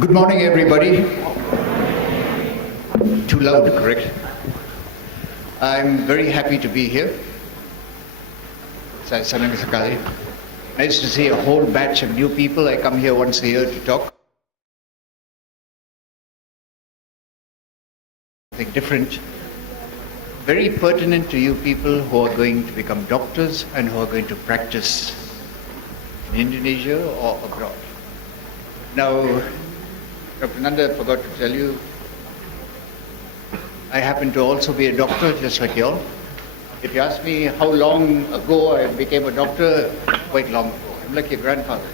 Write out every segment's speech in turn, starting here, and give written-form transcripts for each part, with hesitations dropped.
Good morning, everybody. Too loud, correct? I'm very happy to be here. Nice to see a whole batch of new people. I come here once a year to talk. Something different. Very pertinent to you people who are going to become doctors and who are going to practice in Indonesia or abroad. Now, Dr. Nanda forgot to tell you, I happen to also be a doctor, just like you all. If you ask me how long ago I became a doctor, quite long ago. I'm like your grandfather.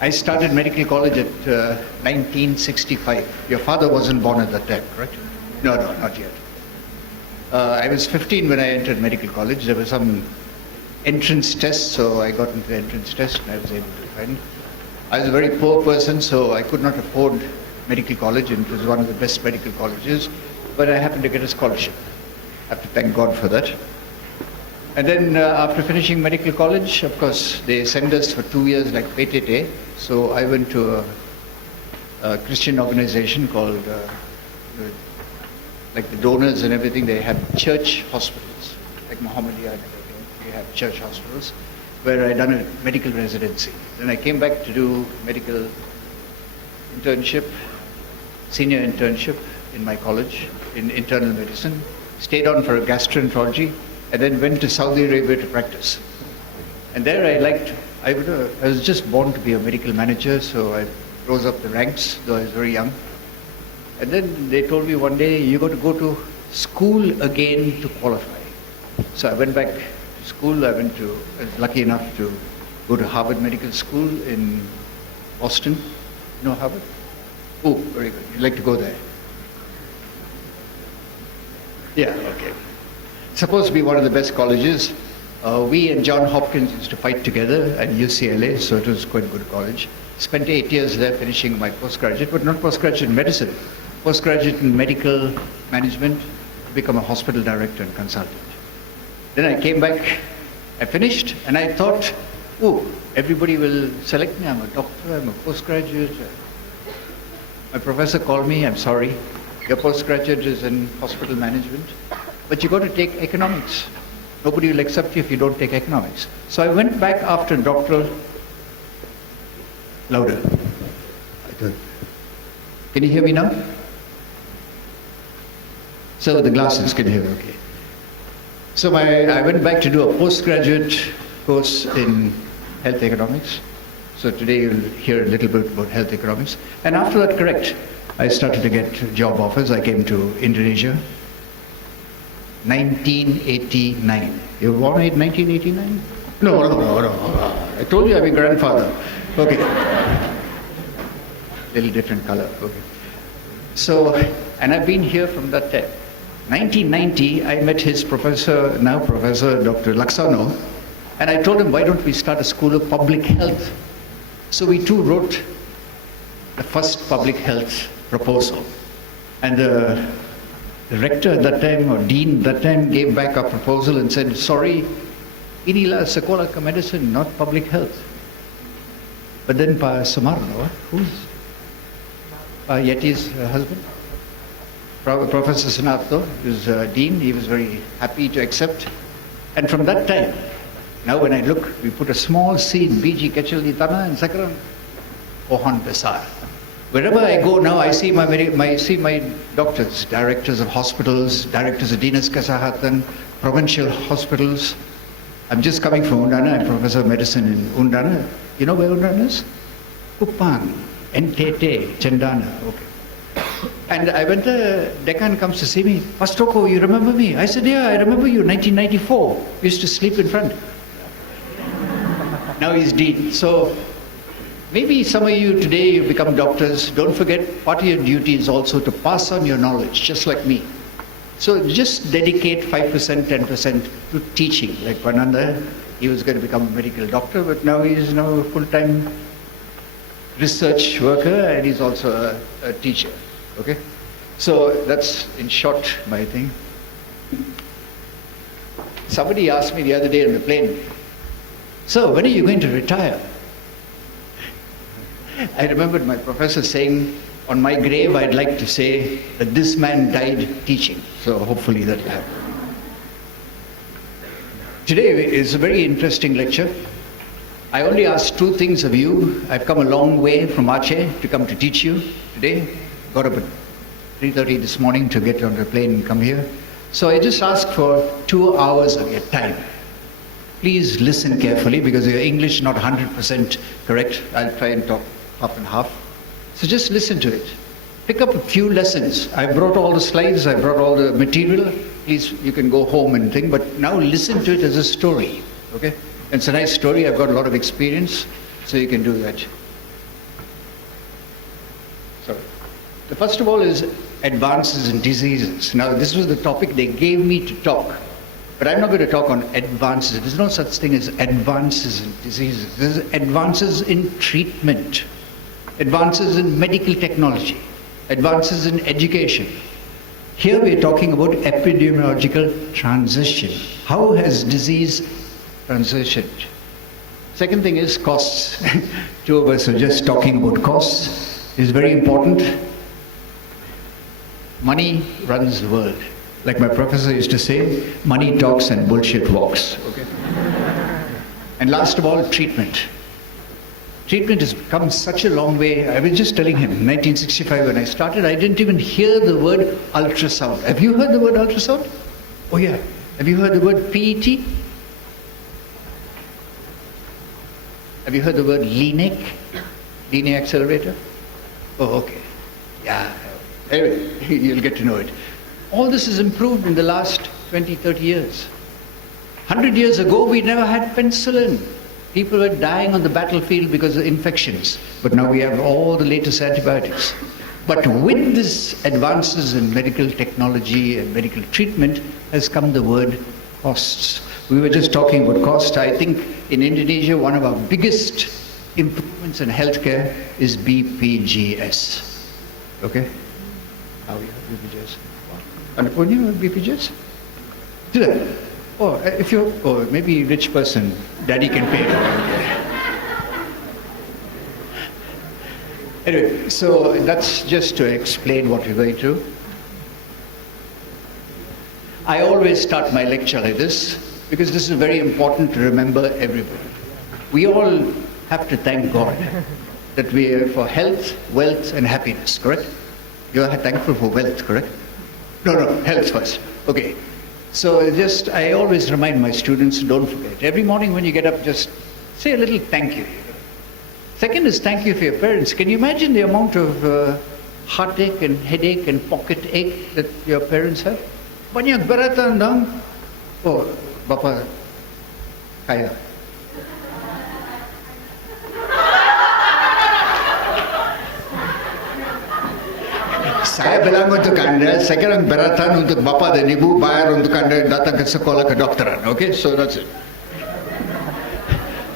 I started medical college at 1965. Your father wasn't born at that time, correct? No, not yet. I was 15 when I entered medical college. There was some entrance test, so I got into the entrance test and I was able to find. I was a very poor person, so I could not afford medical college, and it was one of the best medical colleges, but I happened to get a scholarship. I have to thank God for that. And then after finishing medical college, of course, they send us for 2 years like PTT, so I went to a Christian organization called, like the donors and everything, they had church hospitals, like Muhammadiyah and everything. We had church hospitals where I done a medical residency. Then I came back to do medical internship, senior internship in my college in internal medicine, stayed on for a gastroenterology, and then went to Saudi Arabia to practice. And there I was just born to be a medical manager, so I rose up the ranks, though I was very young. And then they told me one day, you got to go to school again to qualify. So I went back to school. I was lucky enough to go to Harvard Medical School in Boston. You know Harvard? Oh, very good. You'd like to go there? Yeah, okay. Supposed to be one of the best colleges. We and John Hopkins used to fight together at UCLA, so it was quite a good college. Spent 8 years there finishing my postgraduate, but not postgraduate in medicine. Postgraduate in medical management, become a hospital director and consultant. Then I came back, I finished, and I thought, oh, everybody will select me. I'm a doctor, I'm a postgraduate. My professor called me, I'm sorry, your postgraduate is in hospital management, but you got to take economics. Nobody will accept you if you don't take economics. So I went back after doctoral. Louder. Can you hear me now? So the glasses can hear me, okay. So I went back to do a postgraduate course in health economics. So today you'll hear a little bit about health economics. And after that, correct, I started to get job offers. I came to Indonesia, 1989. You were born in 1989? No. I told you I'm a grandfather. Okay. Little different color, okay. So, and I've been here from that time. 1990, I met his professor, now Professor Dr. Laksano, and I told him, why don't we start a school of public health? So we too wrote the first public health proposal. And the rector at that time, or dean at that time, gave back our proposal and said, sorry, inilah sekolah ke medicine, not public health. But then Pa Sumarno, who's Yeti's husband? Professor Sunarto, who's dean, he was very happy to accept. And from that time, now when I look, we put a small seed, biji kecil di tanah, and sekarang pohon besar. Wherever I go now, I see my doctors, directors of hospitals, directors of Dinas Kesehatan, provincial hospitals. I'm just coming from Undana. I'm professor of medicine in Undana. You know where Undana is? Kupang, NTT, Cendana. Okay. And I went there, Deccan comes to see me. Stokoe, you remember me? I said, yeah, I remember you, 1994. We used to sleep in front. Now he's dean. So maybe some of you today, you become doctors. Don't forget, part of your duty is also to pass on your knowledge, just like me. So just dedicate 5%, 10% to teaching. Like Pananda, he was going to become a medical doctor, but now he's now a full-time research worker, and he's also a teacher. Okay? So that's in short my thing. Somebody asked me the other day on the plane, So, when are you going to retire? I remembered my professor saying, on my grave, I'd like to say that this man died teaching. So, hopefully that will happen. Today is a very interesting lecture. I only ask two things of you. I've come a long way from Aceh to come to teach you today. Got up at 3:30 this morning to get on the plane and come here. So I just ask for 2 hours of your time. Please listen carefully because your English is not 100% correct. I'll try and talk half and half. So just listen to it. Pick up a few lessons. I brought all the slides, I brought all the material. Please, you can go home and think, but now listen to it as a story, okay? And it's a nice story. I've got a lot of experience, so you can do that. So, the first of all is advances in diseases. Now, this was the topic they gave me to talk, but I'm not going to talk on advances. There's no such thing as advances in diseases. There's advances in treatment, advances in medical technology, advances in education. Here we're talking about epidemiological transition. How has disease transitioned? Second thing is costs. Two of us are just talking about costs. It's very important. Money runs the world. Like my professor used to say, money talks and bullshit walks. Okay? And last of all, treatment. Treatment has come such a long way. I was just telling him, 1965 when I started, I didn't even hear the word ultrasound. Have you heard the word ultrasound? Oh yeah. Have you heard the word PET? Have you heard the word LINAC? Linear Accelerator? Oh, okay. Yeah. Anyway, you'll get to know it. All this has improved in the last 20, 30 years. 100 years ago, we never had penicillin. People were dying on the battlefield because of infections. But now we have all the latest antibiotics. But with these advances in medical technology and medical treatment has come the word costs. We were just talking about cost. I think in Indonesia, one of our biggest improvements in healthcare is BPJS. Okay? How are you? BPJS? And what do you know BPJS? Did I? Oh, if you're, oh, maybe rich person, daddy can pay. Anyway, so that's just to explain what we're going through. I always start my lecture like this, because this is very important to remember everybody. We all have to thank God that we are for health, wealth, and happiness, correct? You are thankful for wealth, correct? No, health first. Okay. So just, I always remind my students, don't forget. Every morning when you get up, just say a little thank you. Second is thank you for your parents. Can you imagine the amount of heartache and headache and pocket ache that your parents have? Banyak beratan dong. Oh, Bapa kaya. Saya bilang untuk Anda, sekarang beratan untuk Bapa dan Ibu bayar untuk Anda datang ke sekolah kedokteran. Okay, so that's it.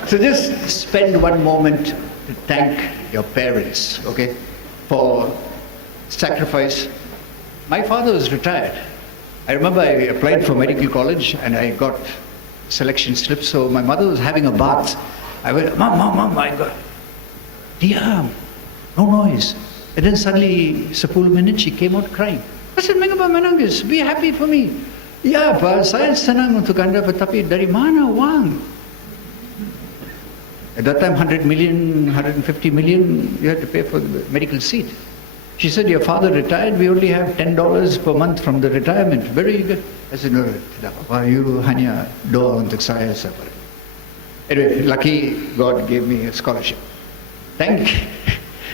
So just spend one moment to thank your parents, okay, for sacrifice. My father was retired. I remember I applied for medical college and I got selection slips, so my mother was having a bath. I went, Mom, I got, diam, no noise. And then suddenly, 10 minutes, she came out crying. I said, Mengapa menangis? Be happy for me. Ya, Pak, saya senang untuk Anda, tetapi dari mana wang? At that time, 100 million, 150 million, you had to pay for the medical seat. She said, your father retired, we only have $10 per month from the retirement. Very good. I said, no, tidak apa, you hanya doa untuk saya separate. Anyway, lucky God gave me a scholarship.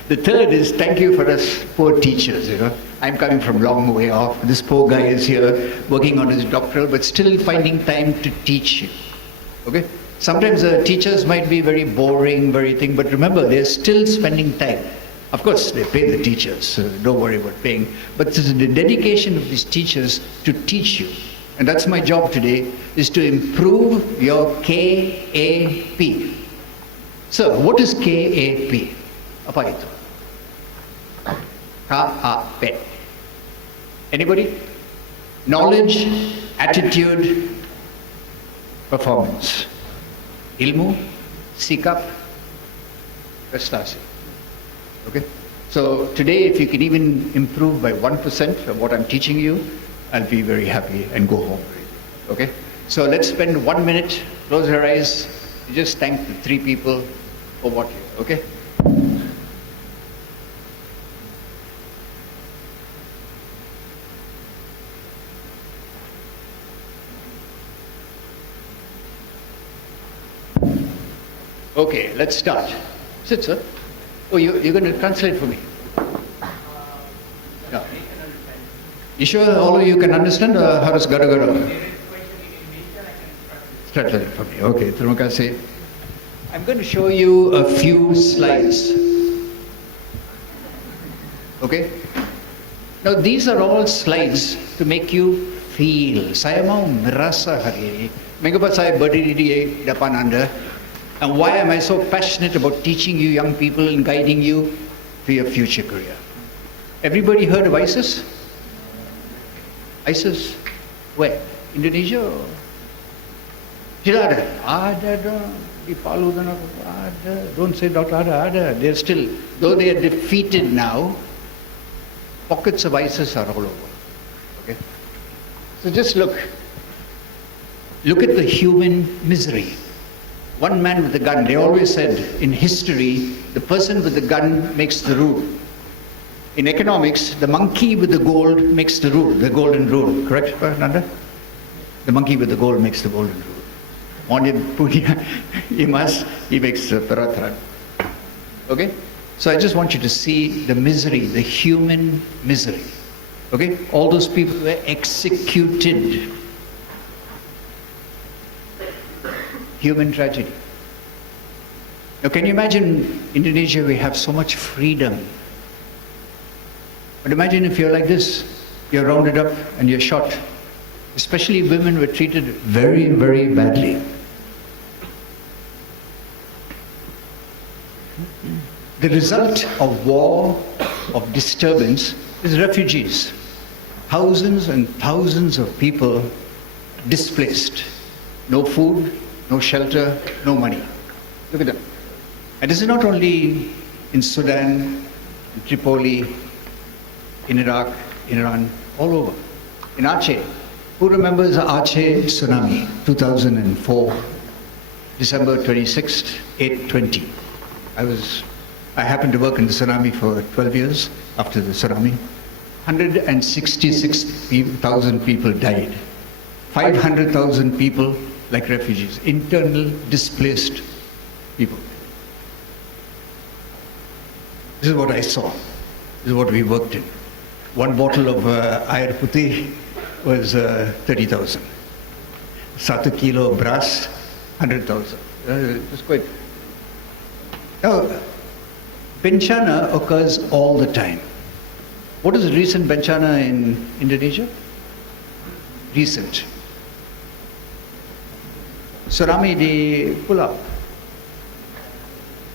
The third is thank you for us poor teachers, you know. I'm coming from a long way off. This poor guy is here working on his doctoral, but still finding time to teach you. Okay? Sometimes the teachers might be very boring, but remember, they're still spending time. Of course, they pay the teachers, so don't worry about paying. But this is the dedication of these teachers to teach you. And that's my job today, is to improve your KAP. So, what is KAP? Apa itu? KAP. Anybody? Knowledge, attitude, performance. ilmu, sikap, prestasi. Okay? So today, if you can even improve by 1% of what I'm teaching you, I'll be very happy and go home. Okay? So let's spend 1 minute, close your eyes, just thank the 3 people for what you, okay? Okay, let's start. Sit, sir. Oh, you're going to translate for me? Yeah. You sure all of you can understand, or how does Gada? Translate for me. Okay, terima kasih. I'm going to show you a few slides. Okay? Now, these are all slides to make you feel. Saya mau merasa hari ini. Mengapa saya berdiri di depan Anda? And why am I so passionate about teaching you young people and guiding you for your future career? Everybody heard of ISIS? ISIS? Where? Indonesia? Tidak ada. Ada dong. Di Palu dan apa? Ada. Don't say not ada. They're still, though they are defeated now, pockets of ISIS are all over. Okay? So just look. Look at the human misery. One man with a gun. They always said in history, the person with the gun makes the rule. In economics, the monkey with the gold makes the rule, the golden rule. Correct, Nanda? The monkey with the gold makes the golden rule. Only Punya, he makes the paratran. Okay? So I just want you to see the misery, the human misery. Okay? All those people were executed. Human tragedy. Now, can you imagine Indonesia? We have so much freedom. But imagine if you're like this, you're rounded up and you're shot. Especially women were treated very, very badly. The result of war, of disturbance, is refugees. Thousands and thousands of people displaced. No food, no shelter, no money. Look at them. And this is not only in Sudan, in Tripoli, in Iraq, in Iran, all over. In Aceh. Who remembers the Aceh tsunami, 2004, December 26th, 8:20. I happened to work in the tsunami for 12 years after the tsunami. 166,000 people died. 500,000 people like refugees, internal displaced people. This is what I saw. This is what we worked in. One bottle of air putih was 30,000. 1 kilo of brass, 100,000. It was quite. Now, bencana occurs all the time. What is recent bencana in Indonesia? Recent. Tsunami di Pulau.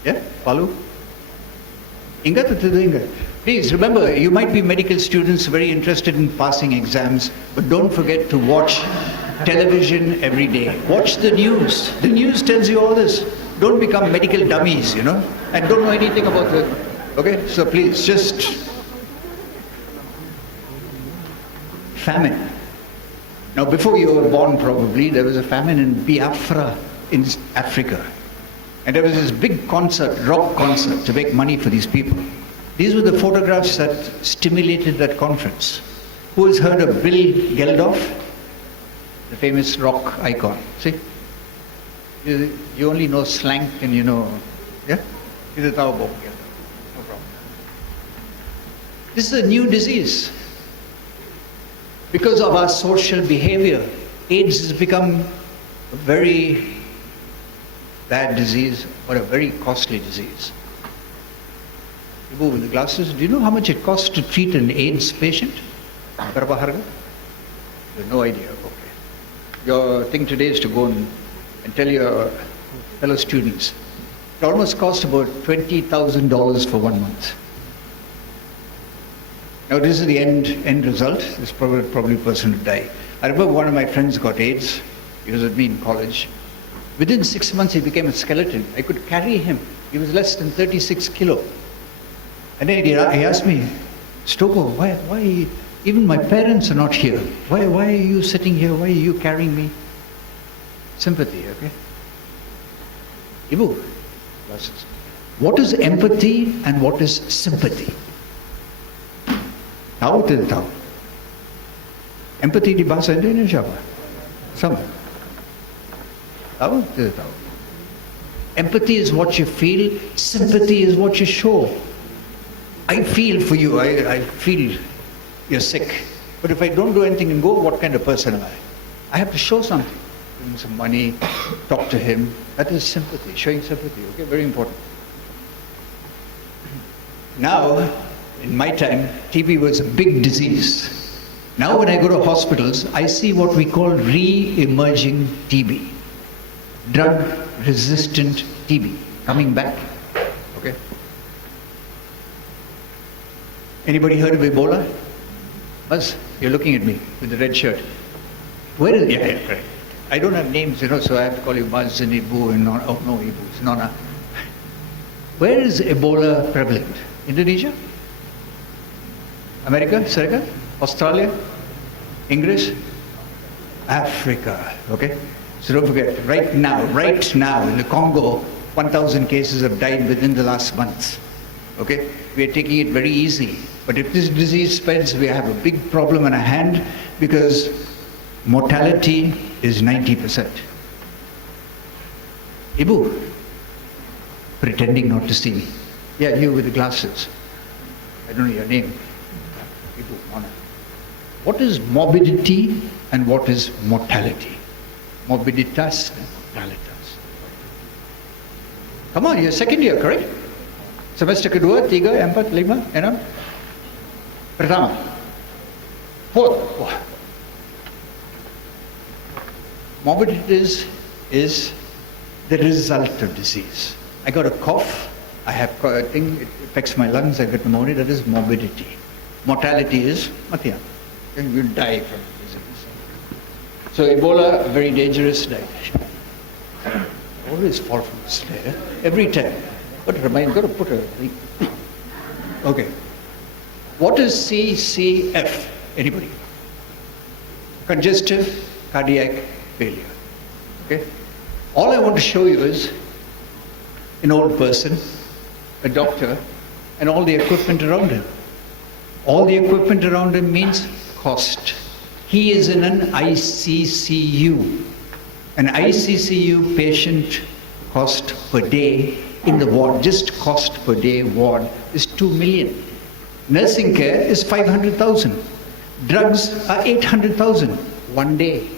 Yeah, Palu. Ingat atau tidak ingat? Please remember, you might be medical students very interested in passing exams, but don't forget to watch television every day. Watch the news. The news tells you all this. Don't become medical dummies, and don't know anything about it. Okay, so please, just famine. Now, before you were born, probably, there was a famine in Biafra in Africa. And there was this big concert, rock concert, to make money for these people. These were the photographs that stimulated that conference. Who has heard of Bill Geldof? The famous rock icon. See? You only know slang and yeah? No problem. This is a new disease. Because of our social behavior, AIDS has become a very bad disease or a very costly disease. You move with the glasses. Do you know how much it costs to treat an AIDS patient? Berapa harga? You have no idea. Okay. Your thing today is to go and tell your fellow students. It almost costs about $20,000 for 1 month. Now this is the end result. This probably a person to die. I remember one of my friends got AIDS. He was with me in college. Within 6 months, he became a skeleton. I could carry him. He was less than 36 kilo. And then he asked me, Stokoe, why, even my parents are not here. Why are you sitting here? Why are you carrying me? Sympathy, okay? Ibu, glasses. What is empathy and what is sympathy? Tahu tidak tahu? Empathy di bahasa Indonesia apa? Sama. Tahu tidak tahu? Empathy is what you feel, sympathy is what you show. I feel for you, I feel you're sick. But if I don't do anything and go, what kind of person am I? I have to show something. Give him some money, talk to him. That is sympathy, showing sympathy, okay? Very important. Now, in my time, TB was a big disease. Now when I go to hospitals, I see what we call re-emerging TB. Drug-resistant TB, coming back, okay? Anybody heard of Ebola? Buzz, you're looking at me with the red shirt. Where is it? Yeah, correct. I don't have names, so I have to call you Buzz and Ibu and Nona. Oh, no, Ibu, it's Nona. Where is Ebola prevalent? Indonesia? America, Africa? Australia? English? Africa, okay? So don't forget, right now, in the Congo, 1,000 cases have died within the last month, okay? We are taking it very easy. But if this disease spreads, we have a big problem on our hand because mortality is 90%. Ibu, pretending not to see me. Yeah, you with the glasses. I don't know your name. Ibu, Mona. What is morbidity and what is mortality? Morbiditas and mortalitas. Come on, you're second year, correct? Semester kedua, 3, 4, 5, 6. Pertama. Fourth. Morbidity is the result of disease. I got a cough, I have a thing, it affects my lungs, I get pneumonia, that is morbidity. Mortality is matian. You die from disease. So Ebola, a very dangerous diet. Always fall from the stair, every time. But remind, got to put a... Okay. What is CCF? Anybody? Congestive cardiac failure. Okay? All I want to show you is an old person, a doctor, and all the equipment around him. All the equipment around him means cost. He is in an ICCU. An ICCU patient cost per day in the ward, just cost per day ward is 2 million. Nursing care is 500,000. Drugs are 800,000 one day.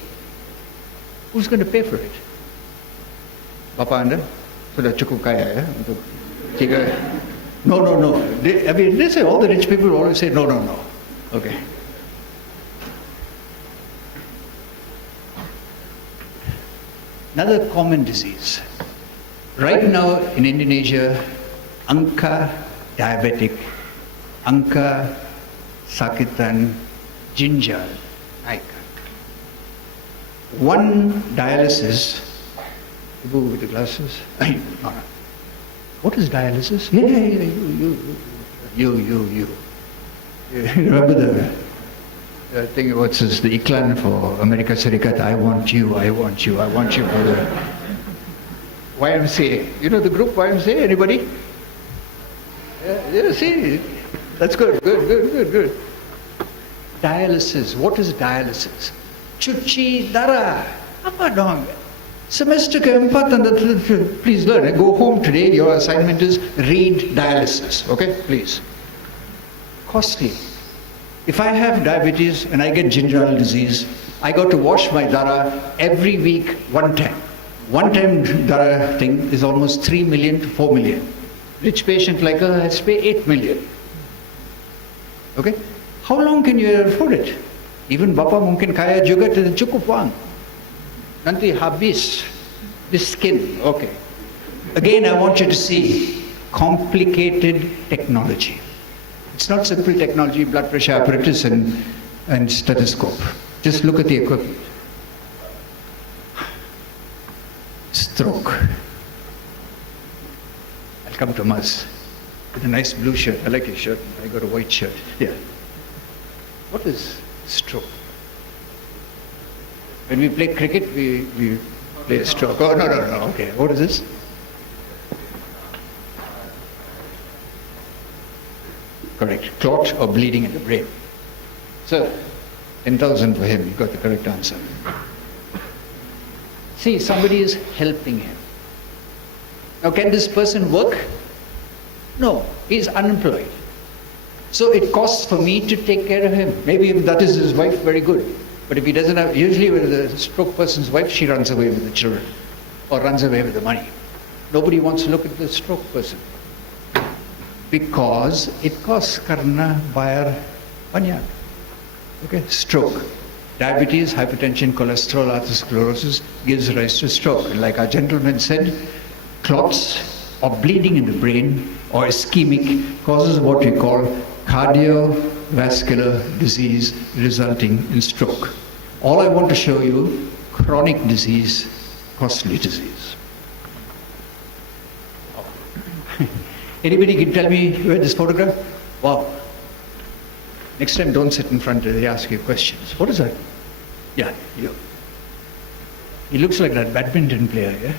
Who's going to pay for it? Bapa Anda sudah cukup kaya ya untuk 3. No. They say all the rich people always say no. Okay. Another common disease. Right now in Indonesia, angka diabetic, angka sakitan ginjal naik. One dialysis, Ibu with the glasses. No. What is dialysis? Yeah, you. Remember the thing, what's this, the iklan for America Serikat, I want you for the YMCA. You know the group YMCA, anybody? Yeah, see, that's good. Dialysis, what is dialysis? Cuci darah, apa dong? Semester keempat, please learn. Go home today, your assignment is read dialysis, okay, please. Costly. If I have diabetes and I get gingival disease, I got to wash my dara every week one time. One time dara thing is almost 3 million to 4 million. Rich patient like her has to pay 8 million. Okay? How long can you afford it? Even Bapa mungkin kaya juga tidak cukup wang. Nanti habis this skin. Okay. Again, I want you to see complicated technology. It's not simple technology, blood pressure apparatus and stethoscope. Just look at the equipment. stroke. I'll come to Maz with a nice blue shirt. I like your shirt. I got a white shirt. Yeah. What is stroke? When we play cricket, we play a stroke. Oh, no. Okay. What is this? Correct. Clot or bleeding in the brain. So, 10,000 for him. You got the correct answer. See, somebody is helping him. Now, can this person work? No, he is unemployed. So it costs for me to take care of him. Maybe if that is his wife, very good. But if he doesn't have, usually with the stroke person's wife, she runs away with the children or runs away with the money. Nobody wants to look at the stroke person because it costs karna bayar banyak. Okay, stroke. Diabetes, hypertension, cholesterol, atherosclerosis gives rise to stroke. And like our gentleman said, clots or bleeding in the brain or ischemic causes what we call cardiovascular disease resulting in stroke. All I want to show you, chronic disease, costly disease. Anybody can tell me where this photograph? Wow. Next time don't sit in front of they ask you questions. What is that? Yeah, you. He looks like that badminton player, yeah?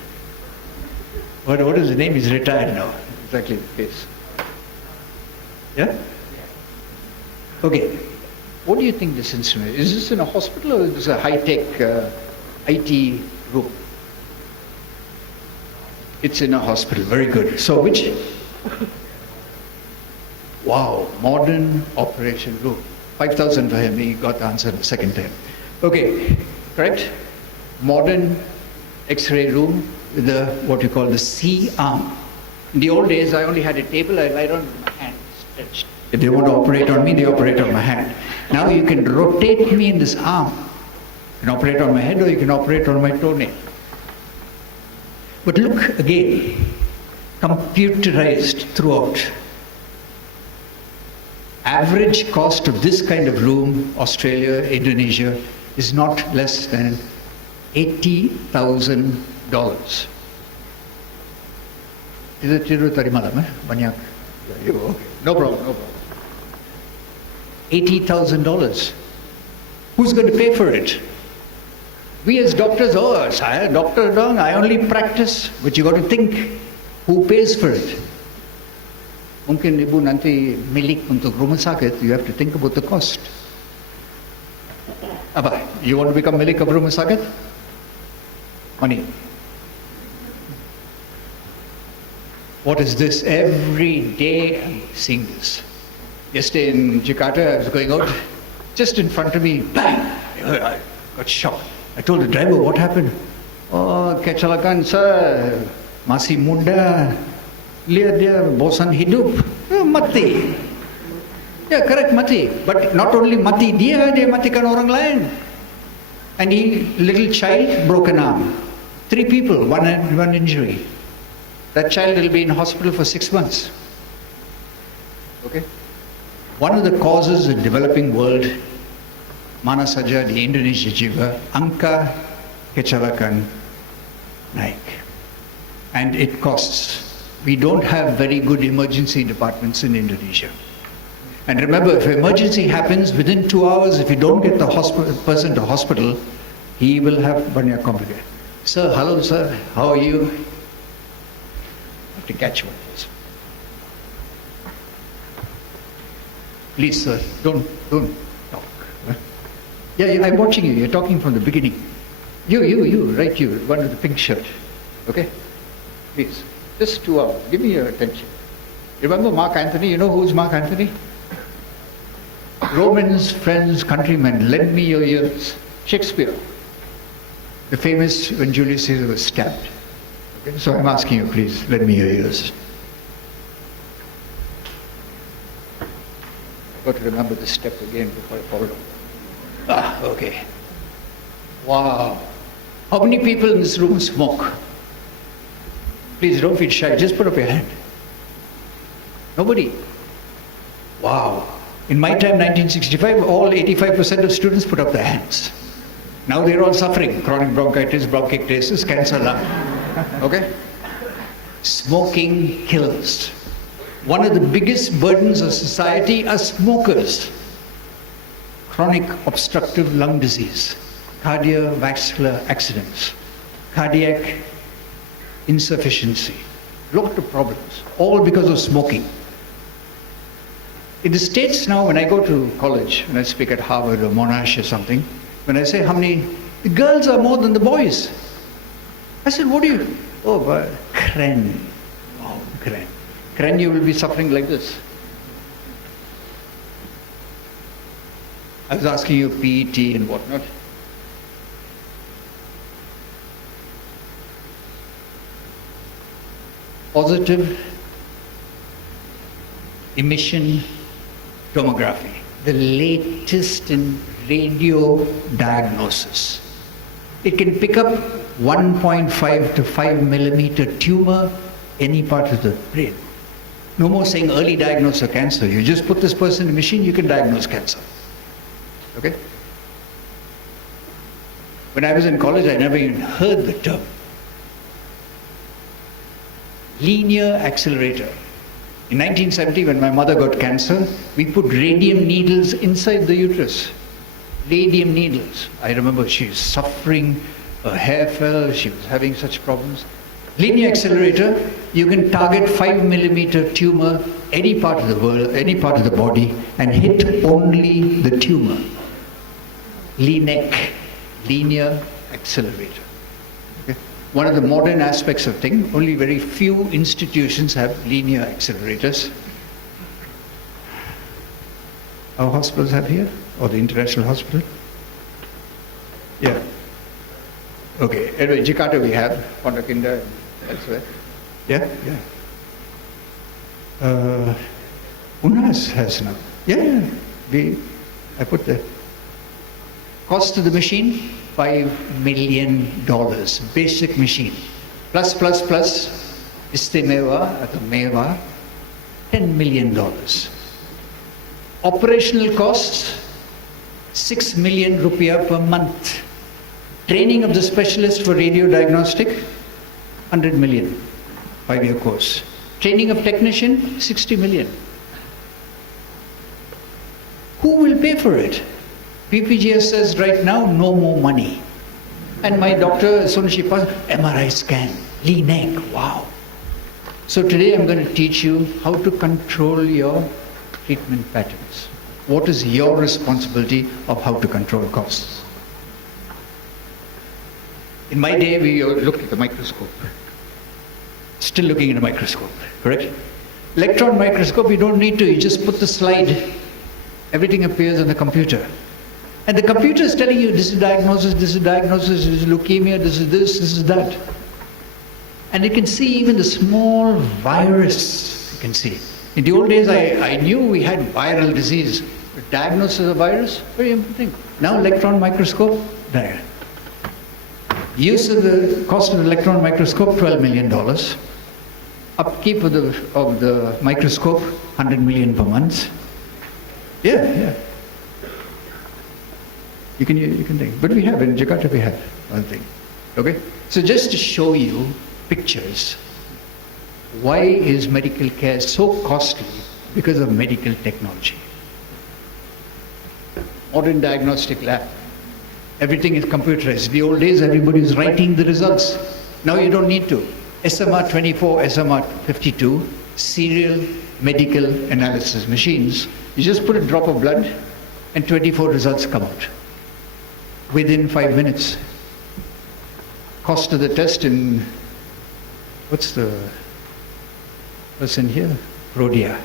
What is his name? He's retired now. Exactly the face. Yeah? Okay. What do you think this instrument is? Is this in a hospital or is this a high-tech IT room? It's in a hospital. Very good. So which? Wow, modern operation room. 5,000 for him. He got the answer the second time. Okay, correct? Modern X-ray room with the what you call the C-arm. In the old days, I only had a table. I lied on my hand, stretched. If they want to operate on me, they operate on my hand. Now you can rotate me in this arm. You can operate on my head or you can operate on my toenail. But look again, computerized throughout. Average cost of this kind of room, Australia, Indonesia, is not less than $80,000. Tiru tarimalam, banyak. No problem. $80,000. Who's going to pay for it? We as doctors, oh, saya doctor dong, I only practice. But you got to think, who pays for it? Mungkin ibu nanti milik untuk rumah sakit, you have to think about the cost. Apa, you want to become milik of rumah sakit? Money. What is this? Every day I'm seeing this. Yesterday in Jakarta, I was going out, just in front of me, bang! I got shocked. I told the driver, what happened? Oh, kecelakaan sir, masih muda, lihat dia bosan hidup, mati. Yeah, correct, mati. But not only mati dia matikan orang lain. And he, little child, broken arm. 3 people, one injury. That child will be in hospital for 6 months. Okay? One of the causes in the developing world, mana saja di Indonesia juga, angka kecelakaan naik. And it costs. We don't have very good emergency departments in Indonesia. And remember, if emergency happens within 2 hours, if you don't get the person to hospital, he will have banyak complicated. Sir, hello sir, how are you? I have to catch one of those. Please sir, don't talk. Yeah, I'm watching you, you're talking from the beginning. You, right you, one with the pink shirt. Okay? Please, just 2 hours, give me your attention. Remember Mark Antony? You know who's Mark Antony? Romans, friends, countrymen, lend me your ears. Shakespeare. The famous when Julius Caesar was stabbed. Okay? So I'm asking you, please, lend me your ears. I've got to remember the step again before I fall down. Okay. Wow. How many people in this room smoke? Please don't feel shy, just put up your hand. Nobody. Wow. In my time, 1965, all 85% of students put up their hands. Now they're all suffering. Chronic bronchitis, bronchiectasis, cancer lung. Okay? Smoking kills. One of the biggest burdens of society are smokers. Chronic obstructive lung disease, cardiovascular accidents, cardiac insufficiency, lot of problems, all because of smoking. In the States now, when I go to college, when I speak at Harvard or Monash or something, when I say how many, the girls are more than the boys. I said, what do you, oh, Kren. Wow, Kren. Kren, you will be suffering like this. I was asking you PET and whatnot. Positive emission tomography, the latest in radio diagnosis. It can pick up 1.5 to 5 millimeter tumor, any part of the brain. No more saying early diagnosis of cancer. You just put this person in a machine, you can diagnose cancer. Okay? When I was in college, I never even heard the term. Linear accelerator. In 1970, when my mother got cancer, we put radium needles inside the uterus. Radium needles. I remember she was suffering, her hair fell, she was having such problems. Linear accelerator, you can target 5 millimeter tumor, any part of the world, any part of the body, and hit only the tumor. LINAC, linear accelerator. Okay? One of the modern aspects of things, only very few institutions have linear accelerators. Our hospitals have here, or the international hospital? Yeah. Okay, anyway, Jakarta we have, Pondok Indah, elsewhere. Yeah, yeah. UNAS has now. Yeah, I put the cost of the machine, $5 million, basic machine. Plus, istimewa, atau mewah, $10 million. Operational costs, 6 million rupiah per month. Training of the specialist for radio diagnostic, 100 million, 5-year course. Training of technician, 60 million. Who will pay for it? PPGS says right now, no more money. And my doctor, as soon as she passed, MRI scan, LINAC, wow. So today I'm going to teach you how to control your treatment patterns. What is your responsibility of how to control costs? In my day, we looked at the microscope. Still looking at a microscope, correct? Electron microscope, you don't need to, you just put the slide, everything appears on the computer. And the computer is telling you, this is diagnosis, this is diagnosis, this is leukemia, this is this, this is that. And you can see even the small virus, you can see. In the old days, I knew we had viral disease. But diagnosis of virus, very important thing. Now electron microscope, there. Use of the cost of the electron microscope, $12 million. Upkeep of the microscope, 100 million per month. Yeah. You can think. But we have, in Jakarta we have one thing. Okay? So just to show you pictures, why is medical care so costly? Because of medical technology. Modern diagnostic lab. Everything is computerized. The old days, everybody is writing the results. Now you don't need to. SMR 24, SMR 52, serial medical analysis machines. You just put a drop of blood and 24 results come out within 5 minutes. Cost of the test in, what's the person here? Prodia.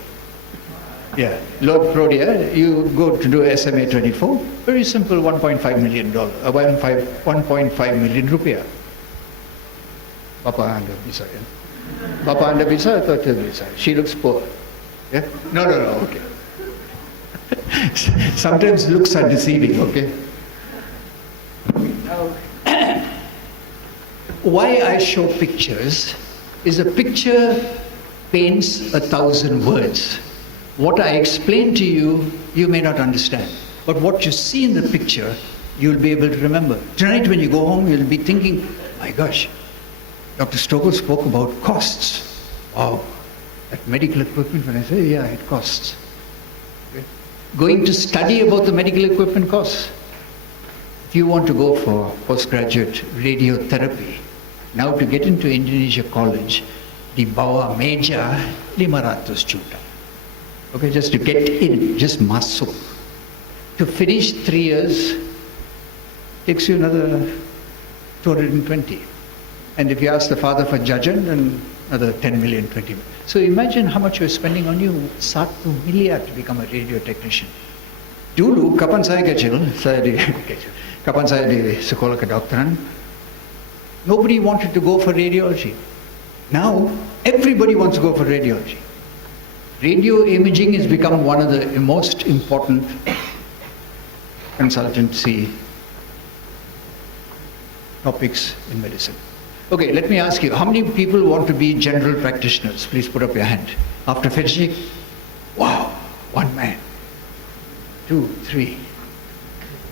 Yeah, Lord Prodia, you go to do SMA 24, very simple, $1.5 million, 1.5 million rupiah. Bapa anda bisa, ya? Bapa anda bisa atau tidak bisa? She looks poor. Yeah? No, okay. Sometimes looks are deceiving, okay? Now, why I show pictures is a picture paints 1,000 words. What I explain to you, you may not understand. But what you see in the picture, you'll be able to remember. Tonight when you go home, you'll be thinking, my gosh, Dr. Stokoe spoke about costs. Wow, that medical equipment, when I say, yeah, it costs. Okay. Going to study about the medical equipment costs. If you want to go for postgraduate radiotherapy, now to get into Indonesia college, di bawah meja 500 juta. Okay, just to get in, just masuk. To finish 3 years takes you another 220. And if you ask the father for jajan, then another 10 million, 20 million. So imagine how much you're spending on you, 1 miliar to become a radio technician. Dulu, kapan saya di sekolah kedokteran, nobody wanted to go for radiology. Now, everybody wants to go for radiology. Radio imaging has become one of the most important consultancy topics in medicine. Okay, let me ask you, how many people want to be general practitioners? Please put up your hand. After finishing, wow, 1 man, 2, 3.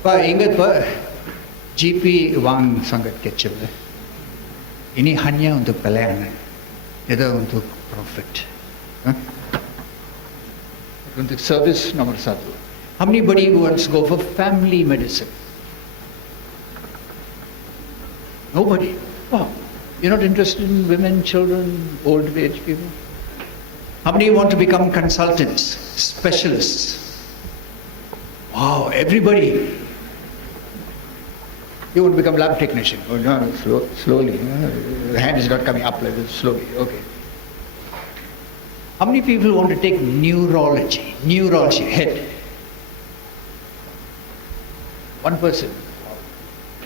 Pak, ingat Pak, GP wang sangat kecil. Ini hanya untuk pelayanan, tidak untuk profit. Untuk service nomor 1. How many wants to go for family medicine? Nobody. Wow. You're not interested in women, children, old age people? How many want to become consultants, specialists? Wow, everybody. You want to become lab technician? Oh no, slowly. The hand is not coming up like this, slowly. Okay. How many people want to take neurology? Neurology, head. 1 person.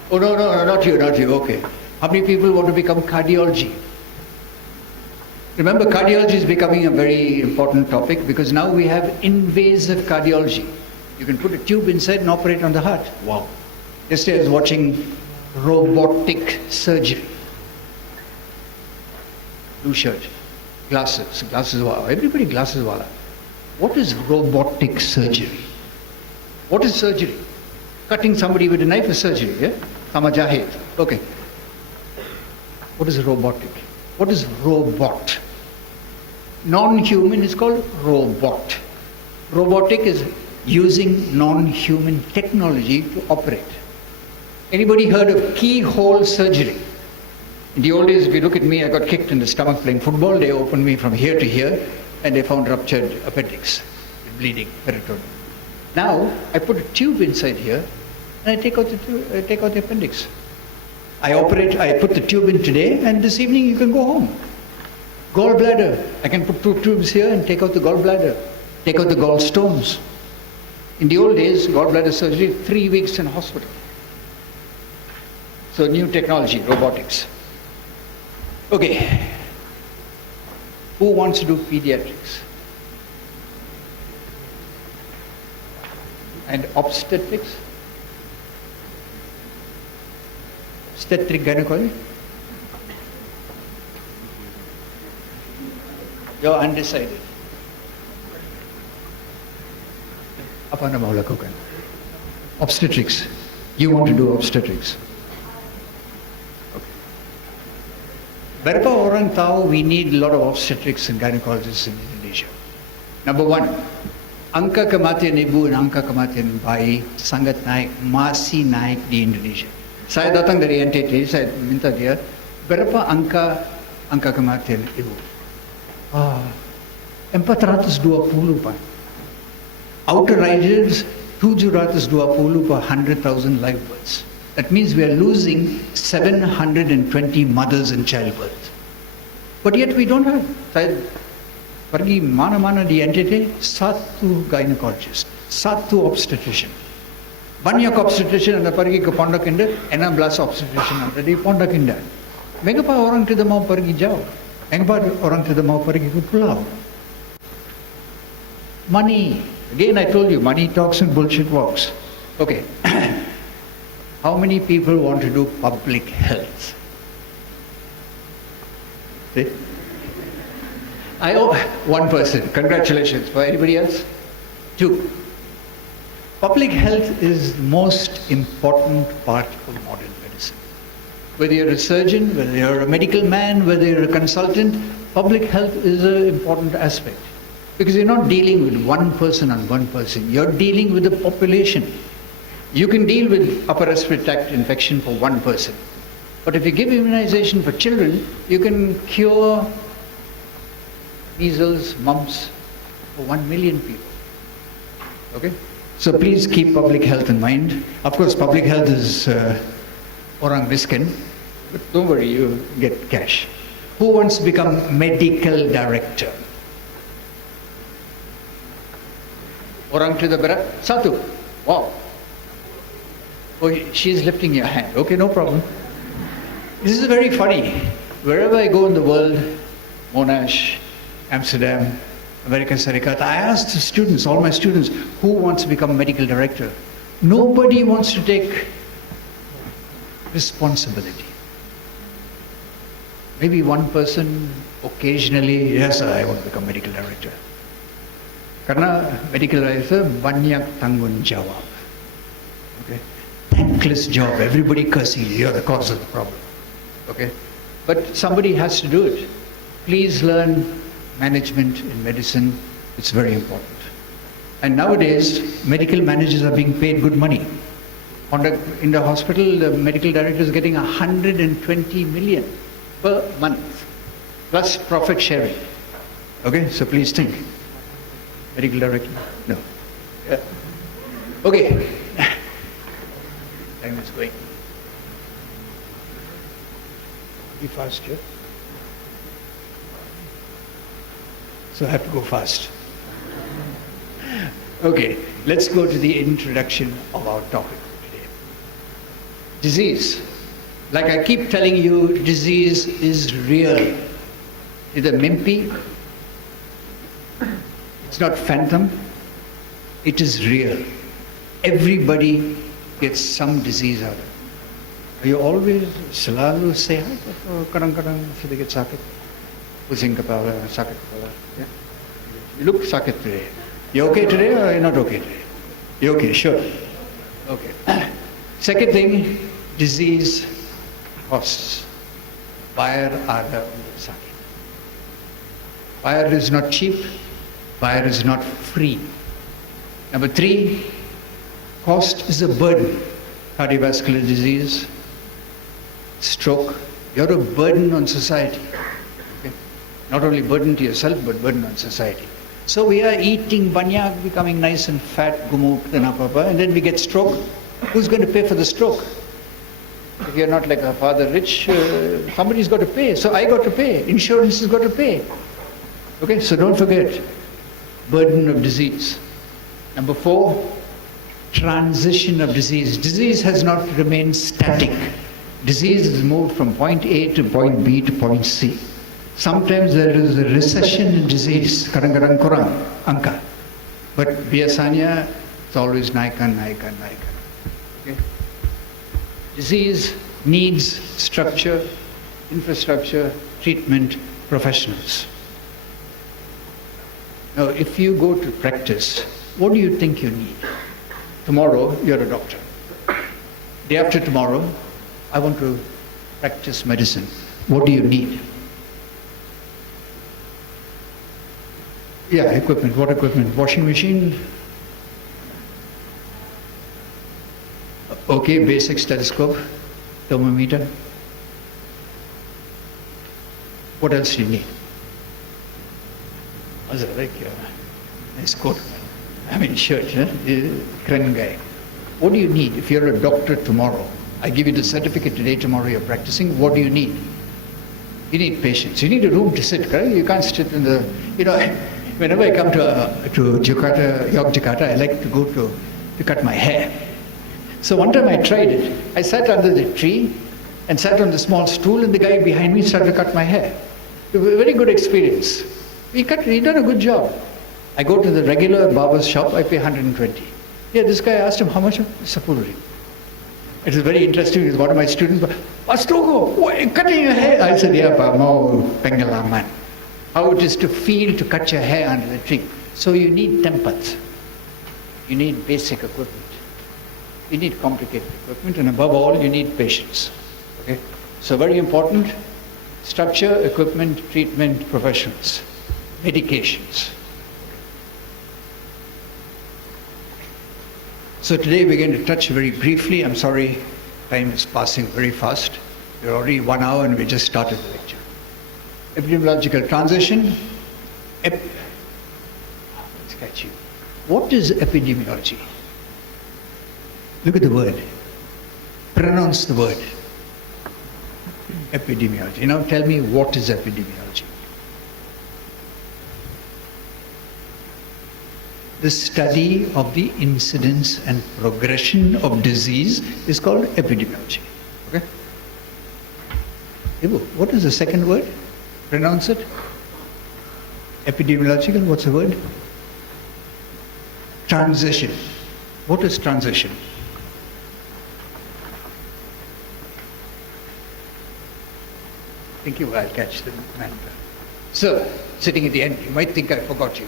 Oh no, not you. Okay. How many people want to become cardiology? Remember, cardiology is becoming a very important topic because now we have invasive cardiology. You can put a tube inside and operate on the heart. Wow. Yesterday I was watching robotic surgery. Blue shirt, glasses, wow. Everybody glasses wala. What is robotic surgery? What is surgery? Cutting somebody with a knife is surgery, yeah? Samajahid. Okay. What is robotic? What is robot? Non-human is called robot. Robotic is using non-human technology to operate. Anybody heard of keyhole surgery? In the old days, if you look at me, I got kicked in the stomach playing football. They opened me from here to here, and they found ruptured appendix, bleeding, peritoneum. Now, I put a tube inside here, and I take out the appendix. I put the tube in today, and this evening you can go home. Gallbladder, I can put 2 tubes here and take out the gallbladder, take out the gallstones. In the old days, gallbladder surgery, 3 weeks in hospital. So new technology, robotics. Okay. Who wants to do pediatrics? And obstetrics? Obstetric gynecology? You're undecided. Apa anda mau lakukan? Obstetrics. You want to do obstetrics. Okay. Berapa orang tahu we need a lot of obstetrics and gynecologists in Indonesia? Number 1, angka kematian ibu dan angka kematian bayi sangat naik, masih naik di Indonesia. Saya datang dari NTT, saya minta dia, berapa angka kematian ibu? 420 Pak. Outer riders 720 per 100,000 live births. That means we are losing 720 mothers in childbirth. But yet we don't have. Saya pergi mana-mana di NTT, 1 gynecologist, 1 obstetrician. Banyak obstetrician anda pergi ke Pondok Indah, 16 obstetrician ada di Pondok Indah. Mengapa orang tidak mau pergi jauh? Mengapa orang tidak mau pergi ke pulau? Money. Again, I told you, money talks and bullshit walks. Okay. How many people want to do public health? See? I owe 1 person. Congratulations. For anybody else? 2. Public health is the most important part of modern medicine. Whether you're a surgeon, whether you're a medical man, whether you're a consultant, public health is an important aspect. Because you're not dealing with one person on one person. You're dealing with the population. You can deal with upper respiratory tract infection for one person. But if you give immunization for children, you can cure measles, mumps for 1 million people. Okay? So please keep public health in mind. Of course, public health is orang miskin, but don't worry, you get cash. Who wants to become medical director? Orang to the barat? Satu. Wow. Oh, she's lifting your hand. Okay, no problem. This is very funny. Wherever I go in the world, Monash, Amsterdam, America, Sarikata, I ask the students, all my students, who wants to become a medical director? Nobody wants to take responsibility. Maybe one person occasionally, yes, I want to become medical director. Karena medical director banyak tanggung jawab. Okay? Thankless job, everybody cursing you, you're the cause of the problem. Okay? But somebody has to do it. Please learn management in medicine. It's very important. And nowadays, medical managers are being paid good money. In the hospital, the medical director is getting 120 million per month, plus profit sharing. Okay, so please think. Medical director? No. Yeah. Okay. Time is going. Be fast, yeah? So I have to go fast. Okay, let's go to the introduction of our topic today. Disease. Like I keep telling you, disease is real. It's a mimpi. It's not phantom. It is real. Everybody gets some disease out of it. Are you always selalu sehat atau kadang-kadang sedikit sakit? Pusing kepala, sakit kepala. Yeah? You look sakit today. You okay today or you're not okay today? You okay, sure. Okay. Second thing, disease costs. Bayar ada untuk sakit. Bayar is not cheap. Bayar is not free. Number 3, cost is a burden. Cardiovascular disease, stroke, you're a burden on society. Okay? Not only burden to yourself, but burden on society. So we are eating banyak, becoming nice and fat, gumuk, and then we get stroke. Who's going to pay for the stroke? If you're not like our father rich, somebody's got to pay. So I got to pay. Insurance has got to pay. Okay, so don't forget, burden of disease. Number 4, transition of disease. Disease has not remained static. Disease has moved from point A to point B to point C. Sometimes there is a recession in disease, kadang-kadang kurang angka. But biasanya, it's always naikan. Okay? Disease needs structure, infrastructure, treatment, professionals. Now, if you go to practice, what do you think you need? Tomorrow, you're a doctor. Day after tomorrow, I want to practice medicine. What do you need? Yeah, equipment. What equipment? Washing machine? Okay, basic stethoscope, thermometer. What else do you need? Was it like nice coat? I mean shirt, kren guy. What do you need if you're a doctor tomorrow? I give you the certificate today, tomorrow you're practicing. What do you need? You need patience. You need a room to sit, correct? You can't sit in the, whenever I come to Jakarta, Yogyakarta, I like to go to cut my hair. So one time I tried it. I sat under the tree and sat on the small stool, and the guy behind me started to cut my hair. It was a very good experience. He done a good job. I go to the regular barber's shop, I pay 120. Yeah, this guy asked him, how much sapuluri? It was very interesting because one of my students, Stokoe, cutting your hair. I said, yeah, pa, mau pengalaman. How it is to feel to cut your hair under the tree. So you need tempat. You need basic equipment. You need complicated equipment, and above all, you need patience. Okay? So very important, structure, equipment, treatment, professionals, medications. So today we're going to touch very briefly, I'm sorry, time is passing very fast. We're already 1 hour and we just started the lecture. Epidemiological transition. Let's catch you. What is epidemiology? Look at the word. Pronounce the word. Epidemiology. Now tell me, what is epidemiology? The study of the incidence and progression of disease is called epidemiology. Okay? Ibu, what is the second word? Pronounce it. Epidemiological, what's the word? Transition. What is transition? Thank you, I'll catch the man. Sir, sitting at the end, you might think I forgot you.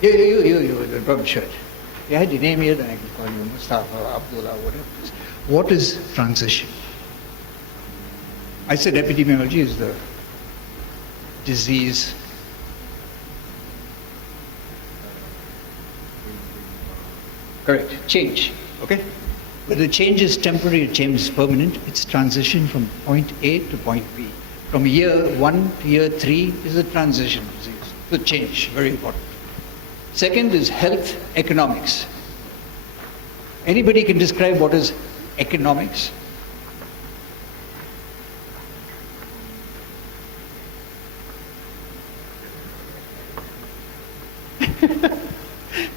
You, the brown shirt. If you had your name here, then I can call you Mustafa, Abdullah, whatever it is. What is transition? I said epidemiology is the disease correct, change, okay? But the change is temporary, the change is permanent. It's transition from point A to point B. From year 1 to year 3 is a transition disease. The change, very important. Second is health economics. Anybody can describe what is economics?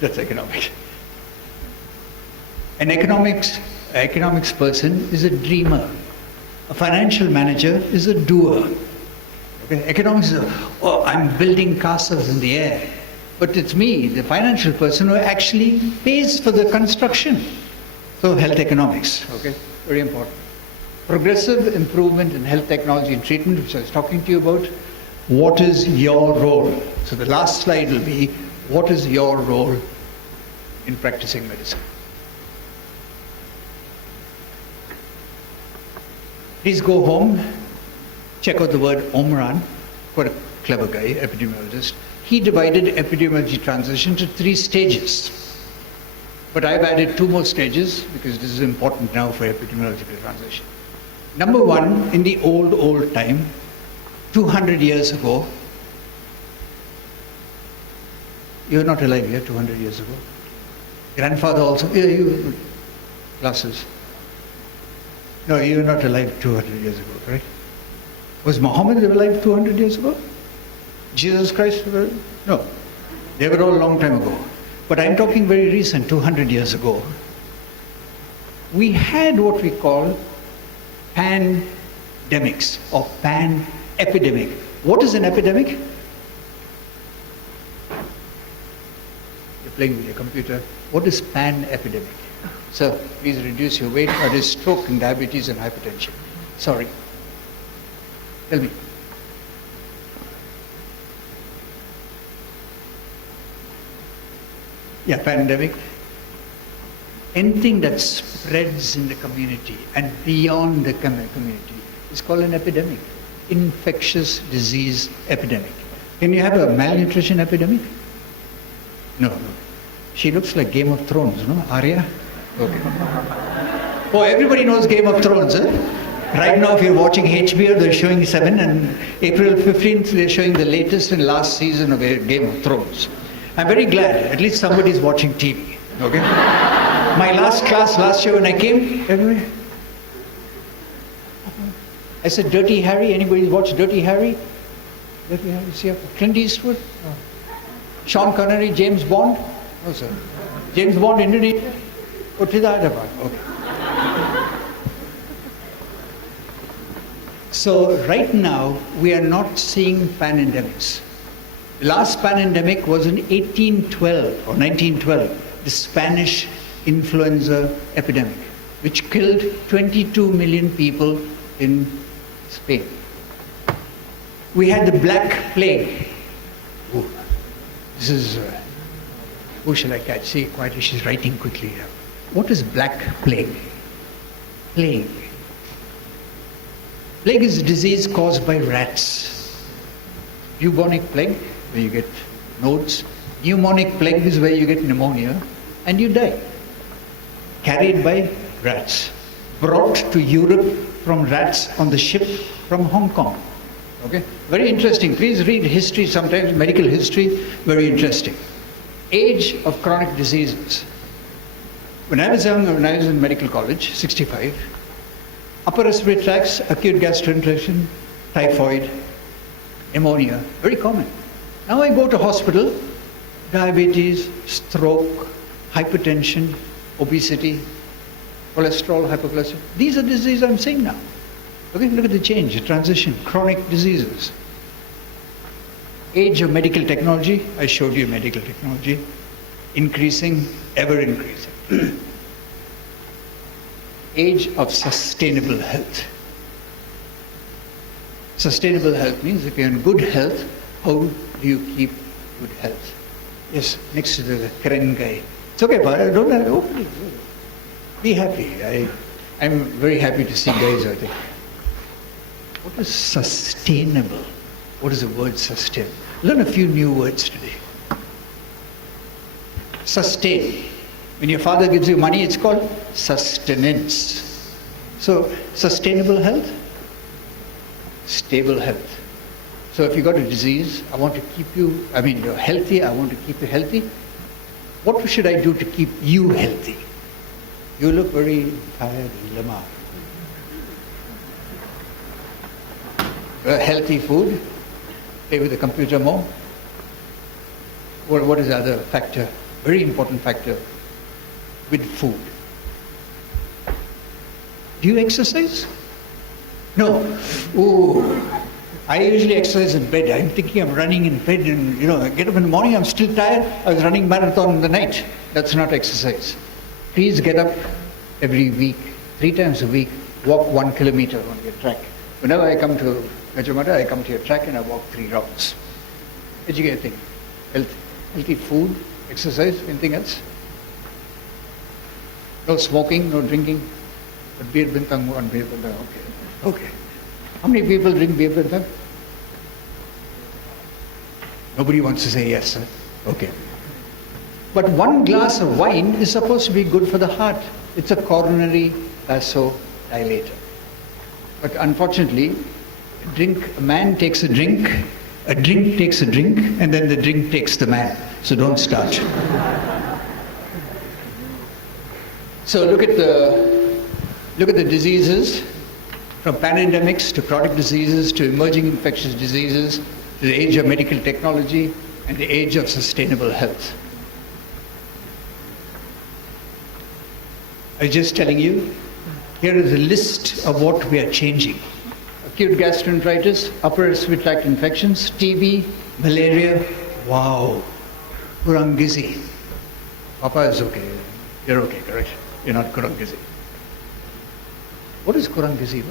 That's economics. An economics person is a dreamer. A financial manager is a doer. Okay? Economics is, I'm building castles in the air. But it's me, the financial person, who actually pays for the construction. So health economics, okay, very important. Progressive improvement in health technology and treatment, which I was talking to you about. What is your role? So the last slide will be, what is your role in practicing medicine? Please go home, check out the word Omran, quite a clever guy, epidemiologist. He divided epidemiology transition to 3 stages. But I've added 2 more stages because this is important now for epidemiological transition. Number 1, in the old time, 200 years ago, you're not alive here 200 years ago. Grandfather also, you, glasses. No, you're not alive 200 years ago, correct? Was Muhammad alive 200 years ago? Jesus Christ? No. They were all a long time ago. But I'm talking very recent, 200 years ago. We had what we call pandemics or pan-epidemic. What is an epidemic? You're playing with your computer. What is pan-epidemic? Sir, please reduce your weight. That is stroke and diabetes and hypertension. Sorry. Tell me. Yeah, pandemic. Anything that spreads in the community and beyond the community is called an epidemic. Infectious disease epidemic. Can you have a malnutrition epidemic? No. She looks like Game of Thrones, no? Arya? Okay. Oh, everybody knows Game of Thrones, eh? Right now, if you're watching HBO, they're showing 7, and April 15th, they're showing the latest and last season of Game of Thrones. I'm very glad, at least somebody's watching TV, okay? My last class, last year when I came, everybody, I said, Dirty Harry, anybody watch Dirty Harry? Dirty Harry, see, Clint Eastwood? Oh. Sean Connery, James Bond? No, sir. James Bond, Indonesian? Oh, Hyderabad, okay. So right now, we are not seeing pandemics. The last pandemic was in 1812 or 1912, the Spanish influenza epidemic, which killed 22 million people in Spain. We had the Black Plague. Ooh, this is, who shall I catch? See, quietly, she's writing quickly here. What is Black Plague? Plague. Plague is a disease caused by rats. Bubonic plague, where you get nodes. Pneumonic plague is where you get pneumonia and you die. Carried by rats. Brought to Europe from rats on the ship from Hong Kong. Okay? Very interesting. Please read history sometimes, medical history, very interesting. Age of chronic diseases. When I was young, when I was in medical college, 65, upper respiratory tracts, acute gastroenteritis, typhoid, pneumonia, very common. Now I go to hospital, diabetes, stroke, hypertension, obesity, cholesterol, hypercholesterol. These are diseases I'm seeing now. Okay, look at the change, the transition, chronic diseases. Age of medical technology, I showed you medical technology, increasing, ever increasing. Age of sustainable health. Sustainable health means if you're in good health, how do you keep good health? Yes, next to the Karen guy. It's okay, but I don't have to be happy. I'm very happy to see guys out there. What is sustainable? What is the word sustain? Learn a few new words today. Sustain. When your father gives you money, it's called sustenance. So, sustainable health, stable health. So if you got a disease, I want to keep you, you're healthy, I want to keep you healthy. What should I do to keep you healthy? You look very tired, Lama. Healthy food, play with the computer more. What is the other factor? Very important factor with food. Do you exercise? No. Ooh. I usually exercise in bed. I'm thinking I'm running in bed and, I get up in the morning, I'm still tired. I was running marathon in the night. That's not exercise. Please get up every week, 3 times a week, walk 1 kilometer on your track. Whenever I come to Gajamata, I come to your track and I walk 3 rounds. Educating. Healthy food, exercise, anything else? No smoking, no drinking. But beer bintang, one beer bintang, okay. How many people drink beer bintang? Nobody wants to say yes, huh? Okay. But 1 glass of wine is supposed to be good for the heart. It's a coronary vasodilator. But unfortunately, a man takes a drink takes a drink, and then the drink takes the man. So don't start. So look at the diseases, from pandemics to chronic diseases to emerging infectious diseases to the age of medical technology and the age of sustainable health. I was just telling you, here is a list of what we are changing. Acute gastroenteritis, upper respiratory tract infections, TB, malaria. Wow. Kurang gizi. Papa is okay. You're okay, correct? You're not kurang gizi. What is kurang gizi?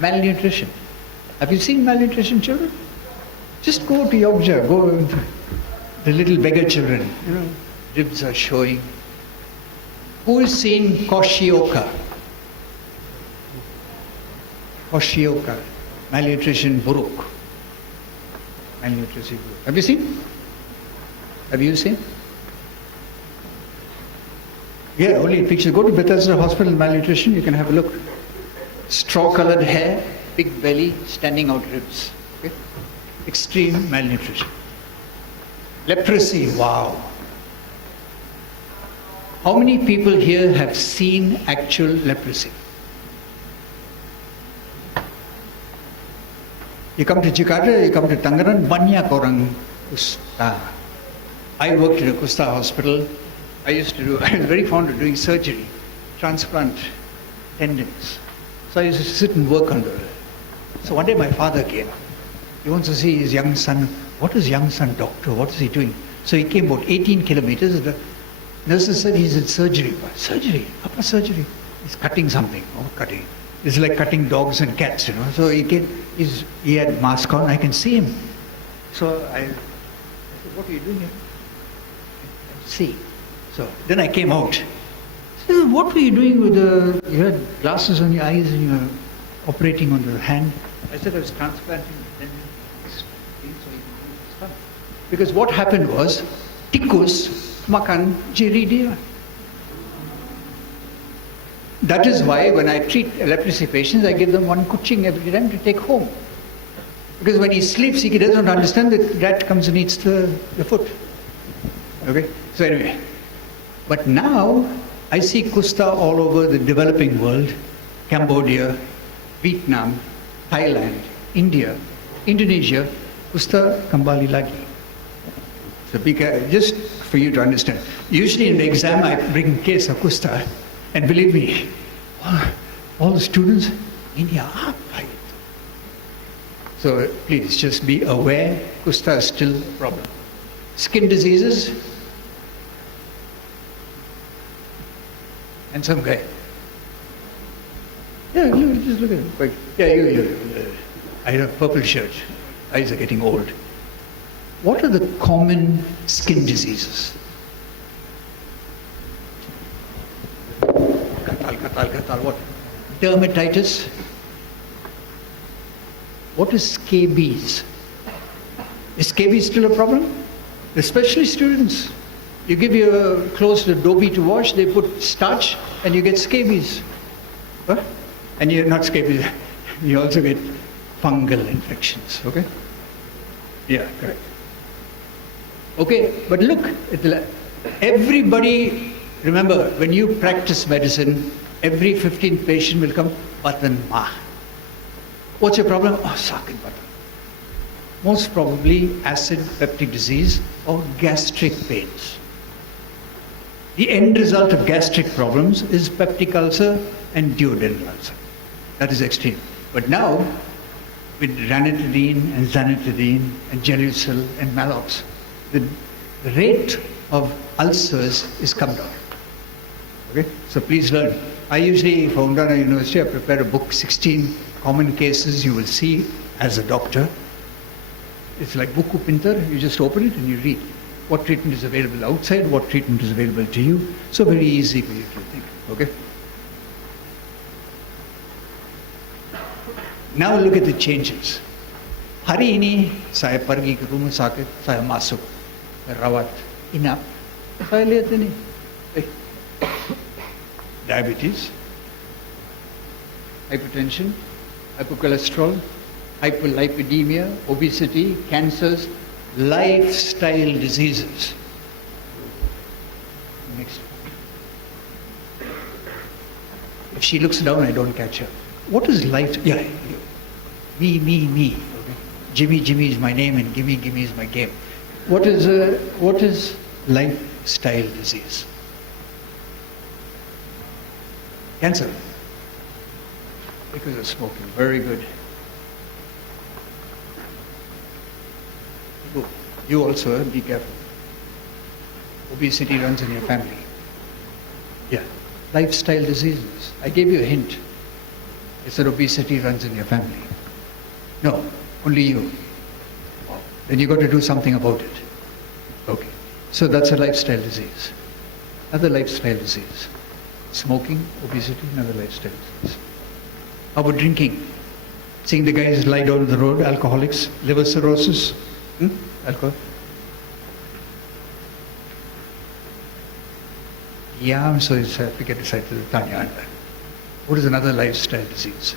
Malnutrition. Have you seen malnutrition children? Just go to Yorkshire, go to the little beggar children. Ribs are showing. Who has seen Koshioka? Koshioka. Malnutrition buruk. Malnutrition buruk. Have you seen? Have you seen? Yeah, only pictures. Go to Bethesda Hospital, malnutrition, you can have a look. Straw-colored hair, big belly, standing out ribs. Okay? Extreme malnutrition. Leprosy, wow. How many people here have seen actual leprosy? You come to Jakarta, you come to Tangerang, banyak orang kusta. I worked in a kusta hospital. I was very fond of doing surgery, transplant tendons. So I used to sit and work under it. So one day my father came. He wants to see his young son. What is young son doctor? What is he doing? So he came about 18 kilometers. The nurses said he's in surgery. Surgery? Apa surgery? He's cutting something. Oh, cutting. It's like cutting dogs and cats, So he came. He had mask on. I can see him. So I said, what are you doing here? See. So then I came out. What were you doing with the, you had glasses on your eyes and you were operating on the hand? I said I was transplanting the things so you can use this stuff. Because what happened was, tikus makan jari dia. That is why when I treat epilepsy patients, I give them one kuching every time to take home. Because when he sleeps, he doesn't understand that rat comes and eats the foot. Okay? So anyway. But now, I see kusta all over the developing world. Cambodia, Vietnam, Thailand, India, Indonesia, kusta kembali lagi. So just for you to understand. Usually in the exam, I bring a case of kusta. And believe me, all the students, India are right. So please just be aware, kusta is still a problem. Skin diseases, and some guy. Yeah, just look at him. Yeah, you. I have a purple shirt. Eyes are getting old. What are the common skin diseases? What? Dermatitis. What is scabies? Is scabies still a problem? Especially students. You give your clothes to Adobe to wash, they put starch, and you get scabies. Huh? And you're not scabies, you also get fungal infections, okay? Yeah, correct. Okay, but look, everybody, remember, when you practice medicine, every 15th patient will come, batan ma. What's your problem? Oh, sakit batan. Most probably acid peptic disease or gastric pains. The end result of gastric problems is peptic ulcer and duodenal ulcer. That is extreme. But now, with ranitidine and zanitidine and Gelusil and Malox, the rate of ulcers is come down. Okay? So please learn. I usually, for Undana University, I prepare a book, 16 common cases you will see as a doctor. It's like Buku Pintar, you just open it and you read what treatment is available outside, what treatment is available to you. So very easy for you to think, okay? Now look at the changes. Hari ini saya pergi ke rumah sakit, saya masuk rawat inap. Saya lihat ini, diabetes, hypertension, hypocholesterol, hyperlipidemia, obesity, cancers, lifestyle diseases. Next. If she looks down, I don't catch her. What is life? Yeah, me. Okay. Jimmy is my name and gimme is my game. What is lifestyle disease? Cancer. Because of smoking. Very good. You also, be careful. Obesity runs in your family. Yeah. Lifestyle diseases. I gave you a hint. I said obesity runs in your family. No, only you. Then you got to do something about it. Okay. So that's a lifestyle disease. Another lifestyle disease. Smoking, obesity, another lifestyle disease. How about drinking? Seeing the guys lie down the road, alcoholics, liver cirrhosis. Alcohol. Yeah, I'm sorry, sir. We get decided to Tanya. What is another lifestyle disease?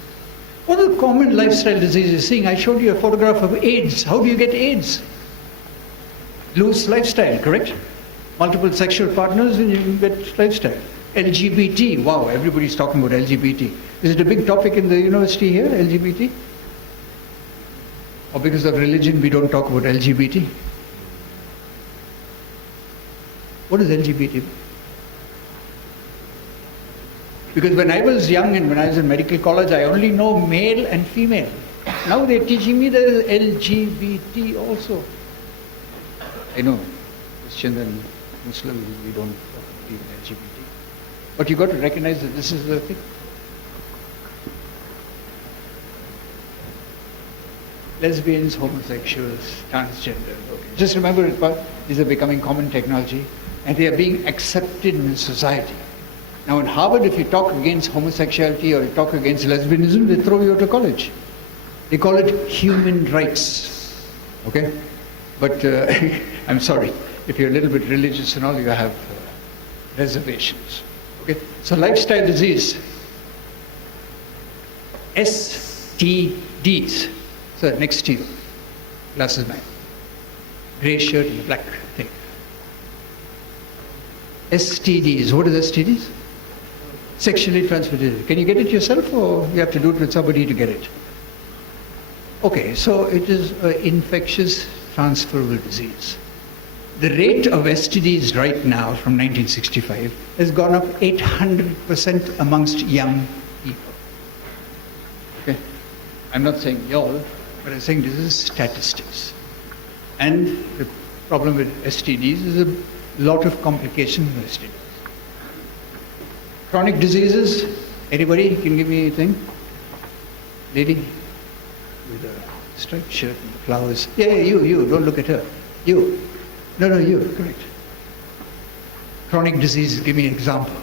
What are the common lifestyle diseases? Seeing, I showed you a photograph of AIDS. How do you get AIDS? Loose lifestyle, correct? Multiple sexual partners and you get lifestyle. LGBT, wow, everybody's talking about LGBT. Is it a big topic in the university here, LGBT? Or because of religion, we don't talk about LGBT? What is LGBT? Because when I was young and when I was in medical college, I only know male and female. Now they're teaching me there is LGBT also. I know, Christian and Muslim, we don't believe in LGBT. But you got to recognize that this is the thing. Lesbians, homosexuals, transgender. Okay. Just remember, these are becoming common technology and they are being accepted in society. Now in Harvard, if you talk against homosexuality or you talk against lesbianism, they throw you out of college. They call it human rights. Okay? But I'm sorry, if you're a little bit religious and all, you have reservations. Okay? So lifestyle disease, STDs. So next to you, glasses man, grey shirt and black thing. STDs. What is STDs? Sexually transmitted. Can you get it yourself, or you have to do it with somebody to get it? Okay, so it is an infectious transferable disease. The rate of STDs right now from 1965 has gone up 800% amongst young people. Okay? I'm not saying y'all, but I'm saying this is statistics. And the problem with STDs is a lot of complications with STDs. Chronic diseases, anybody can give me anything? Lady with a striped shirt and flowers. Yeah, you, don't look at her. You. No, you, correct. Chronic diseases, give me an example.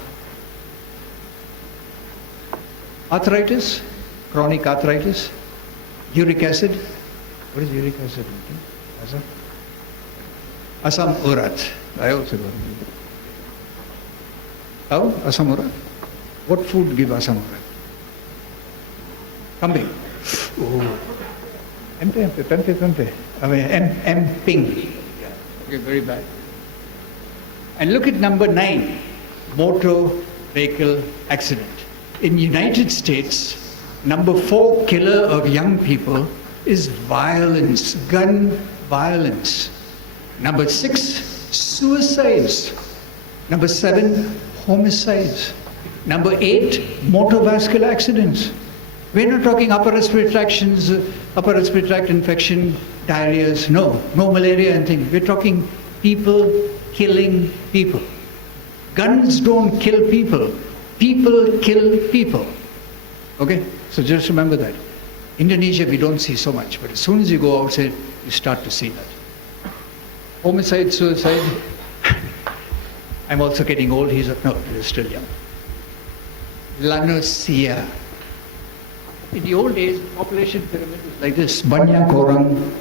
Arthritis, chronic arthritis, uric acid. What is uric acid? Asam urat. I also got it. How? Asam urat? What food give asam urat? Kambing. Oh. Pempe. I mean, ping. Okay, very bad. And look at number 9, motor vehicle accident. In United States, number 4 killer of young people is violence, gun violence. Number 6, suicides. Number 7, homicides. Number 8, motor vascular accidents. We're not talking upper respiratory tract infection, diarrheas, no malaria and things. We're talking people killing people. Guns don't kill people. People kill people. Okay? So just remember that. Indonesia, we don't see so much, but as soon as you go outside, you start to see that. Homicide, suicide. I'm also getting old. He's still young. Lanusia. In the old days, population pyramid was like this: banyak orang,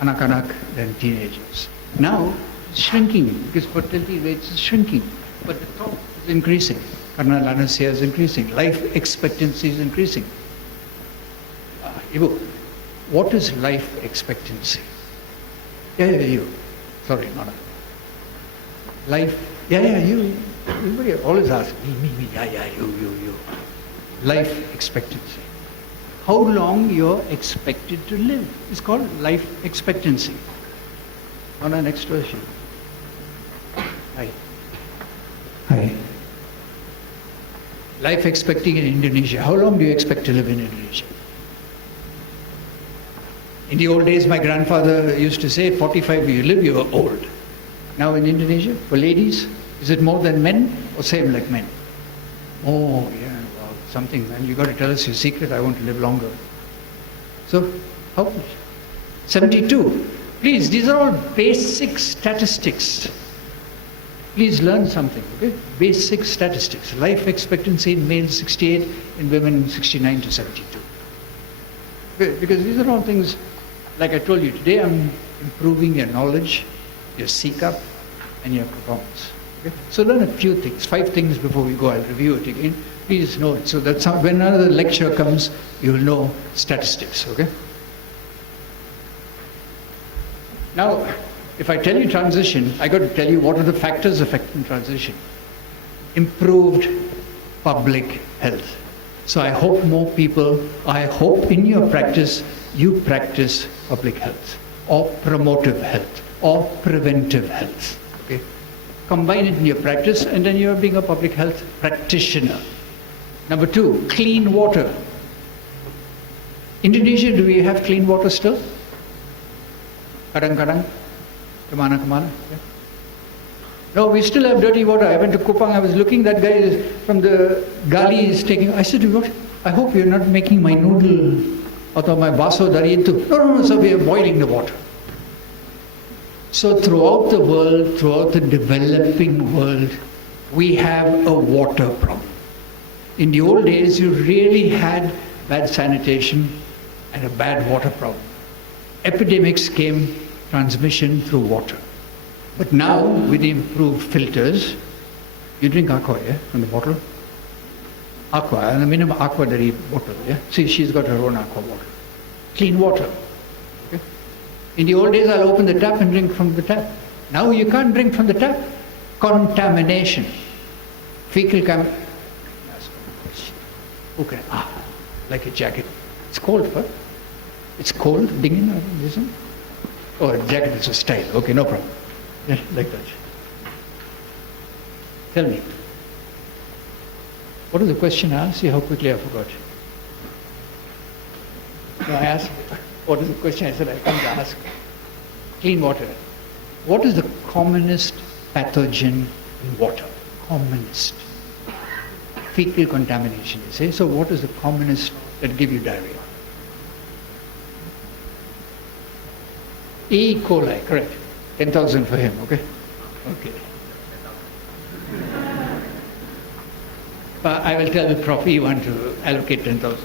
anak-anak, then teenagers. Now, it's shrinking because fertility rates is shrinking, but the top is increasing. Karena lanusia is increasing. Life expectancy is increasing. Ibu, what is life expectancy? Yeah, you. Sorry, not life. Yeah, you. Everybody always asks me. Yeah, you. Life expectancy. How long you're expected to live is called life expectancy. On our next question. Hi. Life expecting in Indonesia. How long do you expect to live in Indonesia? In the old days, my grandfather used to say, 45 you live, you are old. Now in Indonesia, for ladies, is it more than men or same like men? Oh, yeah. Something, man, you got to tell us your secret. I want to live longer. So, how much? 72. Please, these are all basic statistics. Please learn something, okay? Basic statistics. Life expectancy in males 68, in women 69 to 72. Okay, because these are all things, like I told you, today I'm improving your knowledge, your seek-up, and your performance. Okay? So learn a few things, 5 things before we go. I'll review it again. Please know it. So that when another lecture comes, you will know statistics, okay? Now, if I tell you transition, I got to tell you what are the factors affecting transition. Improved public health. So I hope I hope in your practice, you practice public health, or promotive health, or preventive health, okay? Combine it in your practice, and then you're being a public health practitioner. Number 2, clean water. Indonesia, do we have clean water still? Kadang-kadang? Kemana? Yeah. No, we still have dirty water. I went to Kupang, I was looking, that guy is from the gali is taking, I said, what? I hope you're not making my noodle or my baso dari itu. No, so we are boiling the water. So throughout the world, throughout the developing world, we have a water problem. In the old days, you really had bad sanitation and a bad water problem. Epidemics came, transmission through water. But now, with the improved filters, you drink aqua, yeah, from the bottle? Aqua, and the minimum aqua dari bottle, yeah? See, she's got her own aqua bottle. Clean water. Okay? In the old days, I'll open the tap and drink from the tap. Now you can't drink from the tap. Contamination. Fecal okay. Like a jacket. It's cold, but it's cold, dingin, or listen. Oh, a jacket is a style. Okay, no problem. Yeah, like that. Tell me. What was the question I asked? See how quickly I forgot. No, I asked, what is the question? I said, I come to ask. Clean water. What is the commonest pathogen in water? Commonest. Fecal contamination, you say. So what is the commonest that give you diarrhea? E. coli, correct. 10,000 for him, okay? Okay. I will tell the prof you want to allocate 10,000.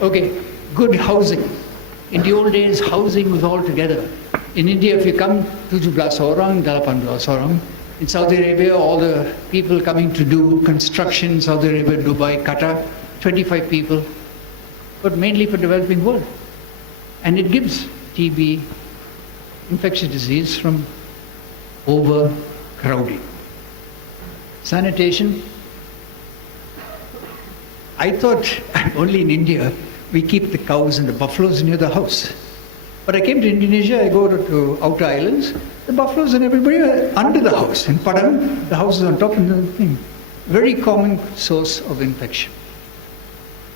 Okay, good housing. In the old days, housing was all together. In India, if you come to 17 orang, 18 orang. In Saudi Arabia, all the people coming to do construction, Saudi Arabia, Dubai, Qatar, 25 people, but mainly for developing world. And it gives TB, infectious disease from overcrowding. Sanitation. I thought only in India we keep the cows and the buffaloes near the house. But I came to Indonesia, I go to outer islands, the buffaloes and everybody are under the house. In Padang, the house is on top of the thing. Very common source of infection.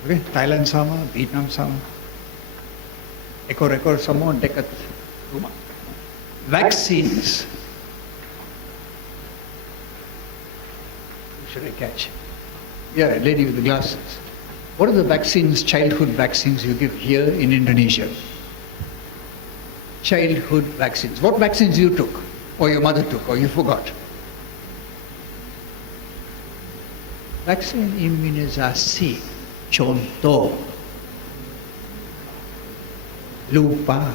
Okay, Thailand sama, Vietnam sama. Ekor sama, dekat rumah. Vaccines. Who should I catch? Yeah, a lady with the glasses. What are the vaccines, childhood vaccines you give here in Indonesia? Childhood vaccines. What vaccines you took? Or your mother took? Or you forgot? Vaccine immunisasi. Contoh. Lupa.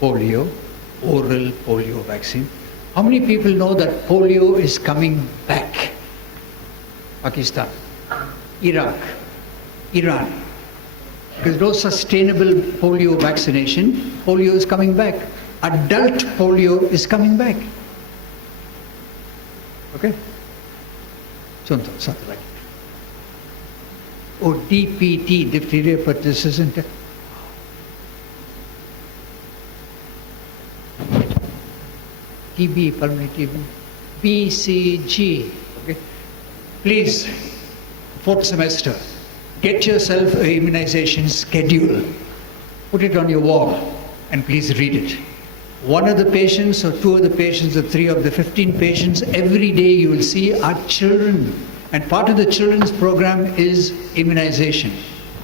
Polio. Oral polio vaccine. How many people know that polio is coming back? Pakistan, Iraq, Iran. There's no sustainable polio vaccination. Polio is coming back. Adult polio is coming back. Okay? Something like that. Or DPT, diphtheria, pertussis, and TB, pulmonary TB, BCG. Okay? Please, fourth semester, get yourself an immunization schedule. Put it on your wall and please read it. One of the patients or two of the patients or three of the 15 patients every day you will see are children. And part of the children's program is immunization.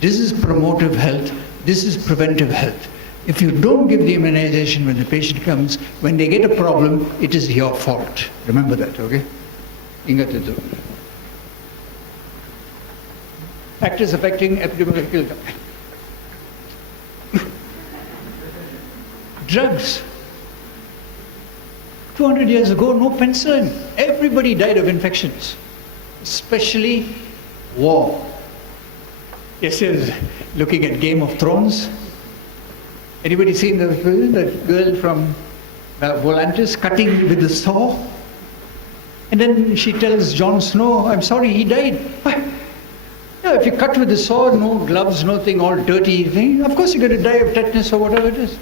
This is promotive health. This is preventive health. If you don't give the immunization when the patient comes, when they get a problem, it is your fault. Remember that, okay? Ingat itu. Factors affecting epidemiological drugs. 200 years ago, no penicillin. Everybody died of infections, especially war. Yes, looking at Game of Thrones. Anybody seen the girl from Volantis cutting with the saw? And then she tells Jon Snow, I'm sorry, he died. Yeah, if you cut with the saw, no gloves, nothing, all dirty thing, of course you're going to die of tetanus or whatever it is.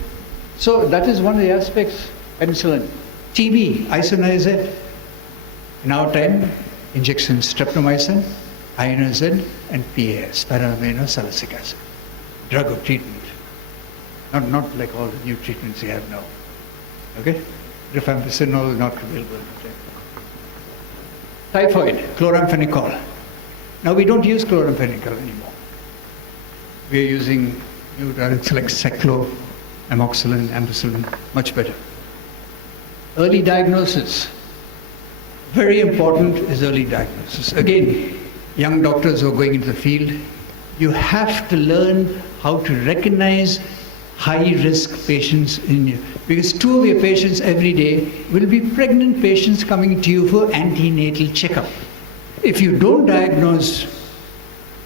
So that is one of the aspects, penicillin. TB, isoniazid. In our time, injections, streptomycin, ionazid, and PAS, para-amino-salicylic acid. Drug of treatment. Not like all the new treatments you have now. Okay? Rifampicin not available. Typhoid, chloramphenicol. Now we don't use chloramphenicol anymore. We are using new drugs like Seclo, amoxicillin, ampicillin, much better. Early diagnosis. Very important is early diagnosis. Again, young doctors who are going into the field, you have to learn how to recognize high-risk patients in you. Because 2 of your patients every day will be pregnant patients coming to you for antenatal checkup. If you don't diagnose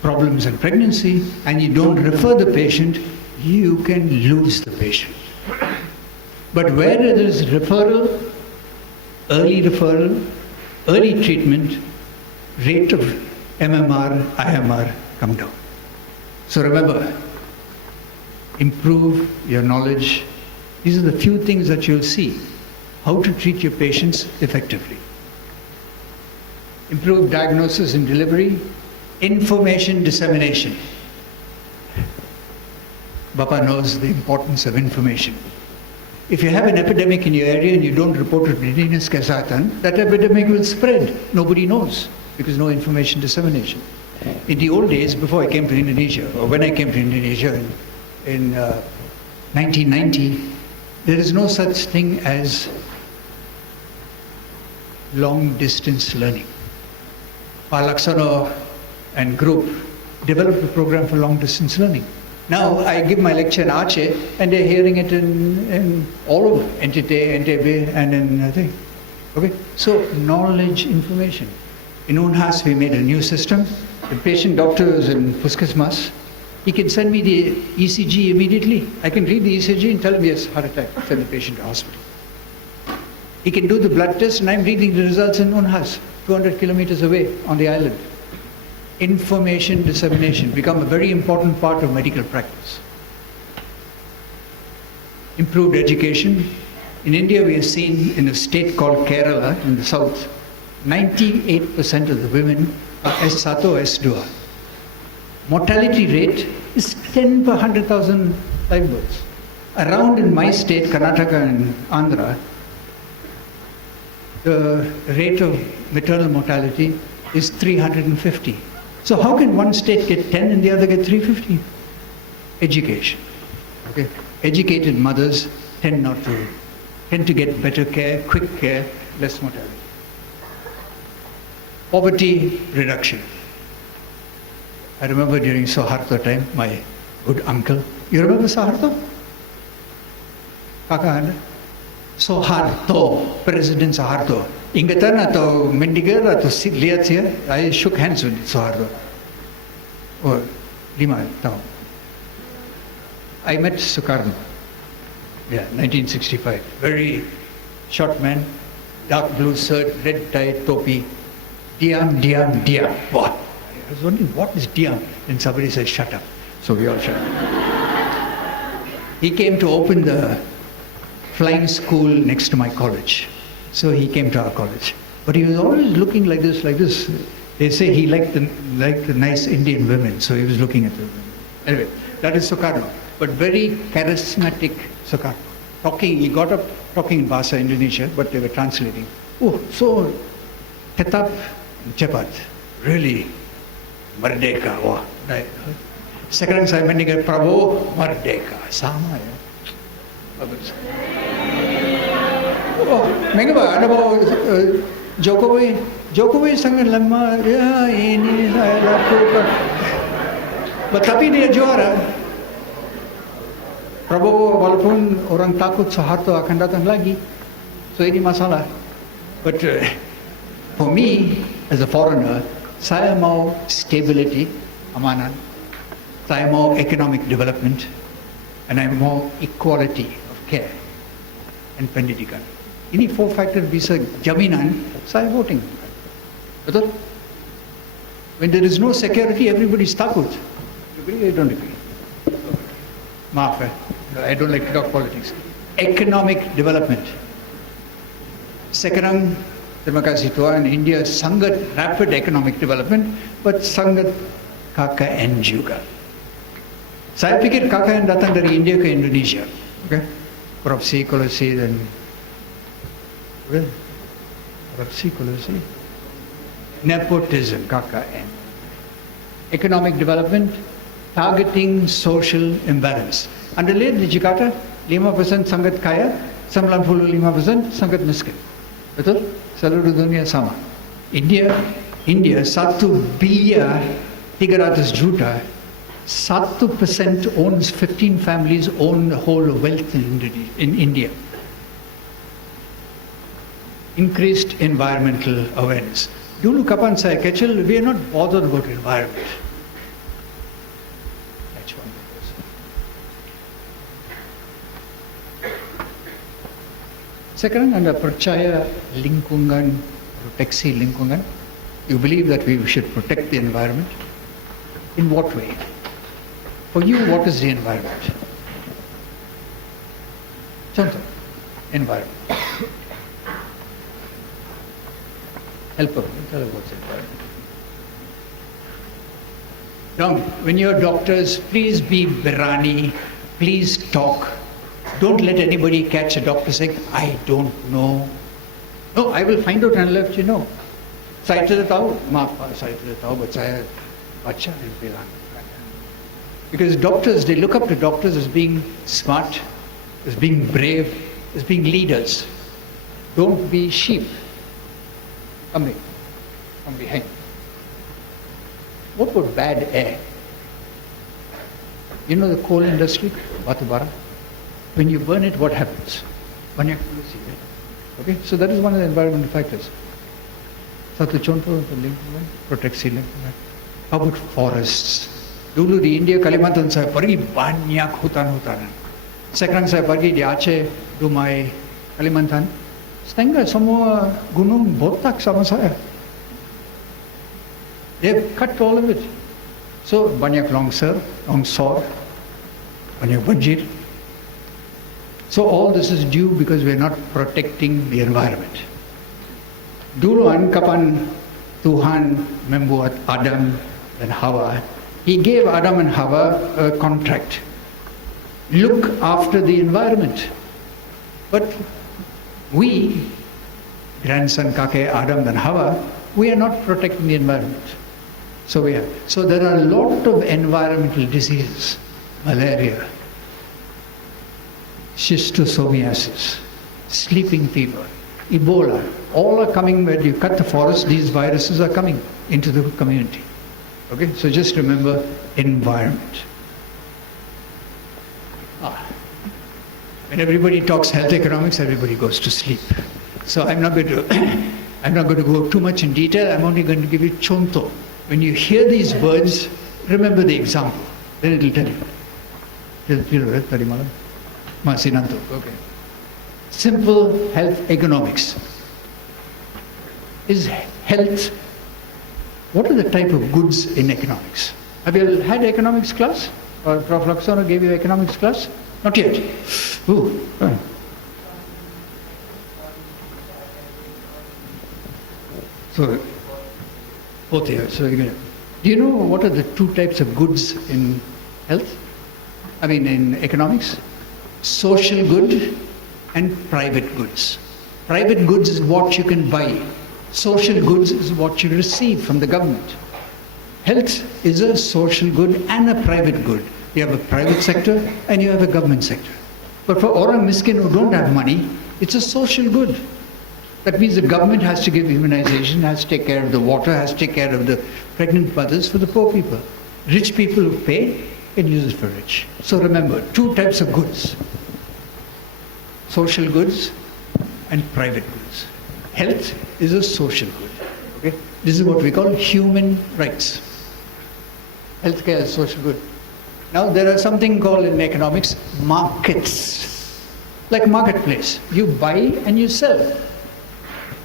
problems in pregnancy and you don't refer the patient, you can lose the patient. But where there is referral, early treatment, rate of MMR, IMR come down. So remember, improve your knowledge. These are the few things that you'll see. How to treat your patients effectively. Improve diagnosis and delivery. Information dissemination. Bapa knows the importance of information. If you have an epidemic in your area and you don't report it to Dinas Kesehatan, that epidemic will spread. Nobody knows because no information dissemination. In the old days, before I came to Indonesia, or when I came to Indonesia in 1990, there is no such thing as long-distance learning. Laksana and group developed a program for long-distance learning. Now I give my lecture in Aceh, and they're hearing it in all over, NTT, NTB, and in I think. Okay, so knowledge, information. In Unhas, we made a new system. The patient doctor is in Puskesmas. He can send me the ECG immediately. I can read the ECG and tell him, yes, heart attack, send the patient to hospital. He can do the blood test, and I'm reading the results in Unhas, 200 kilometers away on the island. Information dissemination become a very important part of medical practice. Improved education. In India, we have seen in a state called Kerala in the south, 98% of the women are S1 or S2. Mortality rate is 10 per 100,000 live births. Around in my state, Karnataka and Andhra, the rate of maternal mortality is 350. So how can one state get 10 and the other get 350? Education. Okay. Educated mothers tend to get better care, quick care, less mortality. Poverty reduction. I remember during Soeharto time, my good uncle. You remember Soeharto? Kakak Anda? Soeharto, President Soeharto. Ingatan atau mendigar atau lihat saya, I shook hands with Soeharto. Oh, 5 tahun. I met Sukarno. Yeah, 1965. Very short man, dark blue shirt, red tie, topi. Diam, diam, diam. What? I was wondering, what is diam? Then somebody said, shut up. So we all shut up. He came to open the flying school next to my college. So he came to our college. But he was always looking like this, like this. They say he liked the nice Indian women, so he was looking at them. Anyway, that is Sukarno. But very charismatic Sukarno. He got up talking in Bahasa Indonesia, but they were translating. Oh, so tetap cepat. Really, merdeka. Wah, sekarang saya mendengar Prabowo merdeka. Sama ya. Bagus. Oh, mengapa Anda bawa Jokowi? Jokowi sangat lemah. Ya, ini saya lakukan. Tetapi dia juara. Prabowo walaupun orang takut Soeharto akan datang lagi. So ini masalah. But for me, as a foreigner, saya mau stability, amanan. Saya mau economic development. And I mau equality of care and pendidikan. Ini 4 factor bisa jaminan, saya voting. Betul? When there is no security, everybody is takut. Agree or don't agree? Maaf, I don't like to talk politics. Economic development. Sekarang, terima kasih Tuhan, India sangat rapid economic development, but sangat KKN juga. Saya pikir KKN datang dari India ke Indonesia. Okay? Korupsi, kolusi, dan korupsi, kolusi, nepotism, KKN. Economic development, targeting social imbalance. Anda lihat di Jakarta, 5% sangat kaya, 95% sangat miskin. Betul? Seluruh dunia sama. India 1 biliar 300 juta, 1% owns, 15 families own the whole wealth in India. Increased environmental awareness. Dulu kapan saya kecil, we are not bothered about environment. That's one. Sekarang Anda percaya lingkungan, proteksi lingkungan? You believe that we should protect the environment? In what way? For you, what is the environment? Contoh, environment. Help her, tell her what's environment. Now, when you're doctors, please be berani, please talk. Don't let anybody catch a doctor saying, I don't know. No, I will find out and let you know. Saya tidak tahu, maaf Pak, saya tidak tahu, but saya baca dan bilang. Because doctors, they look up to doctors as being smart, as being brave, as being leaders. Don't be sheep. Come from behind. What about bad air? You know the coal industry, batubara? When you burn it, what happens? Banyak polusi, right? Okay, so that is one of the environmental factors. Satu contoh untuk lingkungan, proteksi lingkungan. How about forests? Dulu di India, Kalimantan saya pergi banyak hutan-hutanan. Sekarang saya pergi di Aceh, Dumai, Kalimantan. Setengah semua gunung botak sama saya. They've cut all of it. So banyak longsor, banyak banjir. So all this is due because we're not protecting the environment. Duluan kapan Tuhan membuat Adam dan Hawa, He gave Adam and Hawa a contract. Look after the environment. But we, grandson, kakek, Adam and Hawa, we are not protecting the environment. So there are a lot of environmental diseases, malaria, schistosomiasis, sleeping fever, Ebola, all are coming when you cut the forest, these viruses are coming into the community. Okay, so just remember environment. When everybody talks health economics, everybody goes to sleep. So I'm not going to go too much in detail. I'm only going to give you contoh. When you hear these words, remember the example. Then it will tell you. Tadi malam? Masih nanti. Okay. Simple health economics. Is health, what are the type of goods in economics? Have you had economics class? Or Prof. Laksono gave you economics class? Not yet. Ooh. So, both here. So, do you know what are the two types of goods in health? I mean, in economics? Social good and private goods. Private goods is what you can buy. Social goods is what you receive from the government. Health is a social good and a private good. You have a private sector and you have a government sector. But for orang miskin who don't have money, it's a social good. That means the government has to give immunization, has to take care of the water, has to take care of the pregnant mothers for the poor people. Rich people who pay can use it for rich. So remember, two types of goods. Social goods and private goods. Health is a social good. Okay? This is what we call human rights. Healthcare is social good. Now there are something called in economics markets. Like marketplace. You buy and you sell.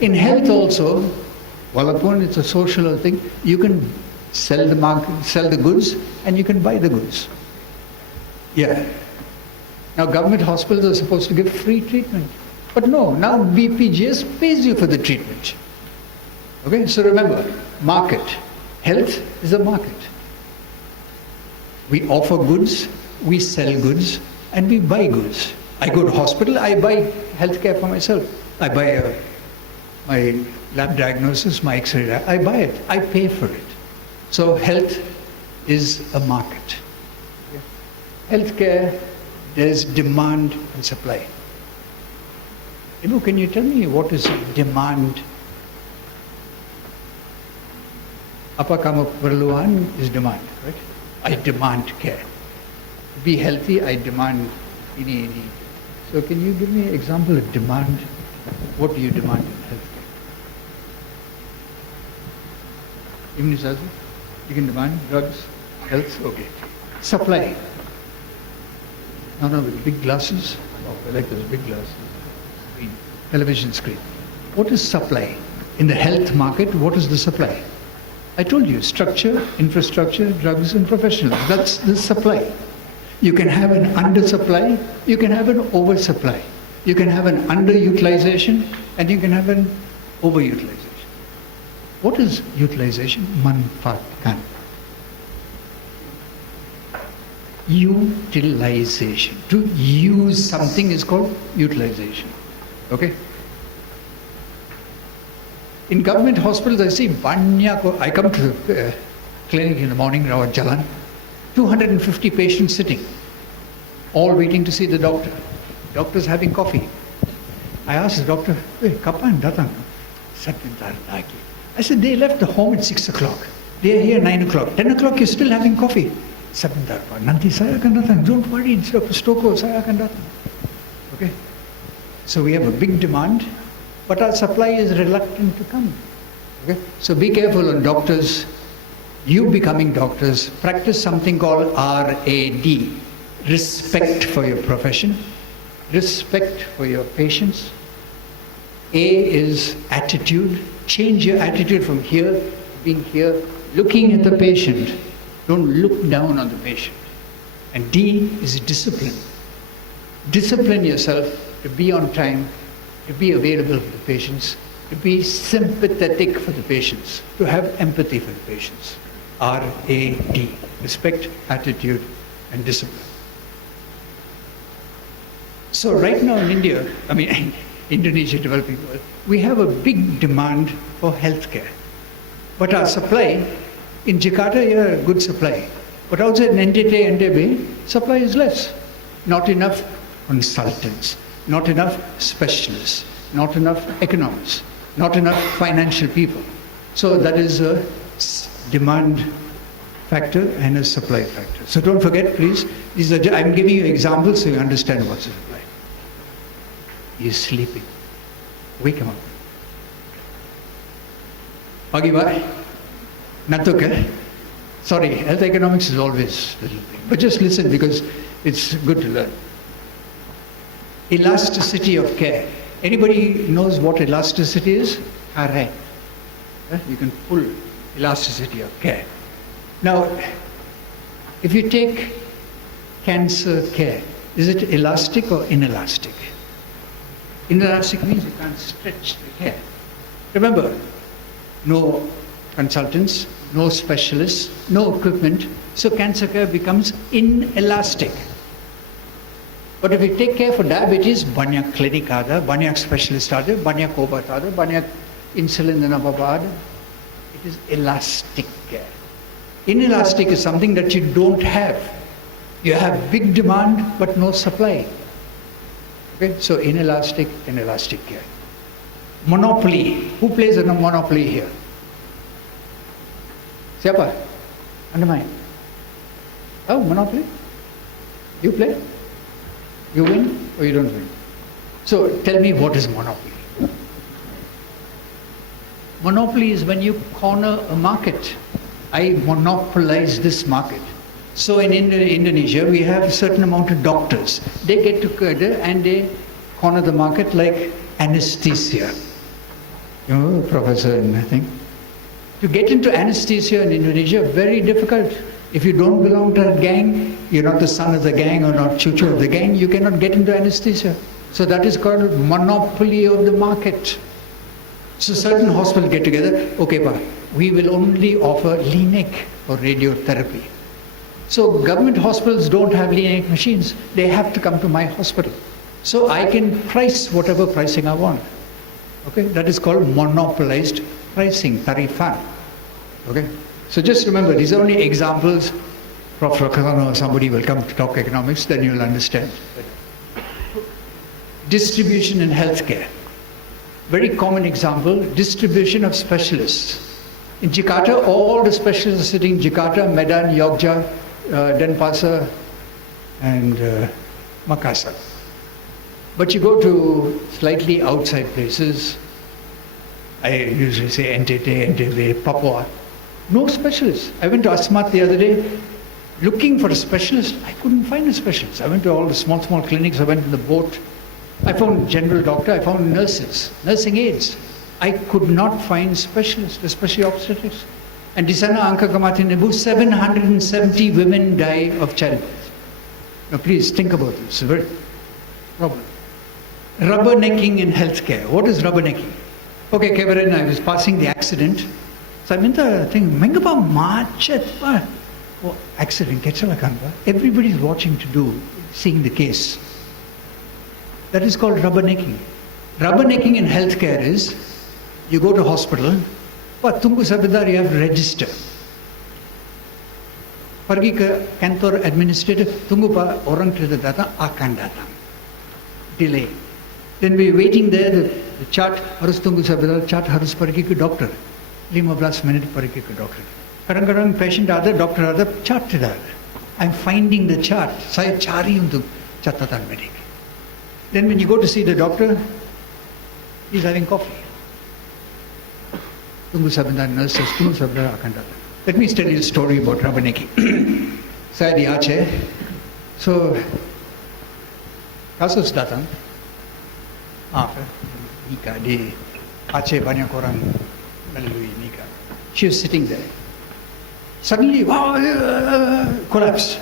In health also, walaupun it's a social thing, you can sell the goods and you can buy the goods. Yeah. Now government hospitals are supposed to give free treatment. But no, now BPJS pays you for the treatment. Okay, so remember, market. Health is a market. We offer goods, we sell goods, and we buy goods. I go to hospital, I buy healthcare for myself. I buy my lab diagnosis, my Accelerator, I buy it, I pay for it. So health is a market. Healthcare, there's demand and supply. Ibu, can you tell me what is demand? Apa kamu perluan is demand, right? I demand care. Be healthy, I demand ini. So can you give me an example of demand? What do you demand in healthcare? Immunization? You can demand drugs, health, okay. Supply. No, with big glasses. Oh, I like those big glasses. Screen. Television screen. What is supply? In the health market, what is the supply? I told you, structure, infrastructure, drugs and professionals. That's the supply. You can have an undersupply, you can have an oversupply. You can have an underutilization and you can have an overutilization. What is utilization? Manfaatkan. Utilization. To use something is called utilization. Okay? In government hospitals, I see I come to the clinic in the morning, Rawat Jalan, 250 patients sitting, all waiting to see the doctor. Doctor's having coffee. I asked the doctor, hey, kapan datang? Sebentar lagi. I said, they left the home at 6 o'clock. They are here 9 o'clock. 10 o'clock, you're still having coffee. Sebentar, Pak. Nanti saya akan datang. Don't worry, Dr. Stokoe, saya akan datang. Okay? So we have a big demand, but our supply is reluctant to come. Okay? So be careful on doctors. You becoming doctors, practice something called RAD. Respect for your profession. Respect for your patients. A is attitude. Change your attitude from here, being here, looking at the patient. Don't look down on the patient. And D is discipline. Discipline yourself to be on time, to be available for the patients, to be sympathetic for the patients, to have empathy for the patients. RAD. Respect, attitude, and discipline. So right now in India, Indonesia developing world, we have a big demand for healthcare. But our supply, in Jakarta, you have a good supply. But outside NTT, NTB, supply is less. Not enough consultants, not enough specialists, not enough economists, not enough financial people. So that is a demand factor and a supply factor. So don't forget, please, I'm giving you examples so you understand what's the supply. He's sleeping. Wake him up. Pagi bhai. Natuk, eh? Sorry, health economics is always a little thing. But just listen because it's good to learn. Elasticity of care. Anybody knows what elasticity is? Hare. You can pull elasticity of care. Now, if you take cancer care, is it elastic or inelastic? Inelastic means you can't stretch the care. Remember, no consultants, no specialists, no equipment, so cancer care becomes inelastic. But if you take care for diabetes, banyak klinik ada, banyak specialist ada, banyak obat ada, banyak insulin dan apa-apa ada. It is elastic care. Inelastic is something that you don't have. You have big demand but no supply. Okay, so inelastic and elastic care. Monopoly. Who plays a monopoly here? Siapa? Anda main? Oh, monopoly? You play? You win or you don't win? So tell me, what is monopoly? Monopoly is when you corner a market. I monopolize this market. So in Indonesia, we have a certain amount of doctors. They get together and they corner the market like anesthesia. You know, professor and nothing. To get into anesthesia in Indonesia, very difficult. If you don't belong to a gang, you're not the son of the gang or not chuchu of the gang, you cannot get into anesthesia. So that is called monopoly of the market. So certain hospitals get together, okay, pa, we will only offer LINAC or radiotherapy. So government hospitals don't have LINAC machines. They have to come to my hospital. So I can price whatever pricing I want. Okay, that is called monopolized pricing, tarifan. Okay, so just remember, these are only examples. Prof. Rakano or somebody will come to talk economics, then you'll understand. Distribution in healthcare. Very common example, distribution of specialists. In Jakarta, all the specialists are sitting in Jakarta, Medan, Yogyakarta, Denpasar, and Makassar. But you go to slightly outside places, I usually say Entebbe, Papua, no specialists. I went to Asmat the other day, looking for a specialist. I couldn't find a specialist. I went to all the small clinics, I went in the boat. I found general doctor, I found nurses, nursing aides. I could not find specialists, especially obstetrics. And di sana angka kematian ibu, 770 women die of childbirth. Now please think about this, it's a very problem. Rubbernecking in healthcare. What is rubbernecking? Okay, Kevin, I was passing the accident. So I meant to think, mengapa macet pa? Oh, accident, kecelakaan pa. Everybody's watching to do, seeing the case. That is called rubbernecking. Rubbernecking in healthcare is, you go to hospital, but tunggu sebentar, you have to register. Pergi ke kantor administrator, tunggu pak, orang tidak datang, akan datang. Delay. Then we're waiting there, the chart harus tunggu sebentar, chart harus pergi ke dokter. 15 minit pergi ke dokter. Kadang-kadang patient ada, dokter ada, chart tidak ada. I'm finding the chart. Saya cari untuk catatan medik. Then when you go to see the doctor, he's having coffee. Tunggu sebentar, nurses, tunggu sebentar akan datang. Let me tell you a story about rubbernecking. Saya di Aceh, so kasus datang, nikah di Aceh banyak orang melalui nikah. She was sitting there. Suddenly, wow, collapse.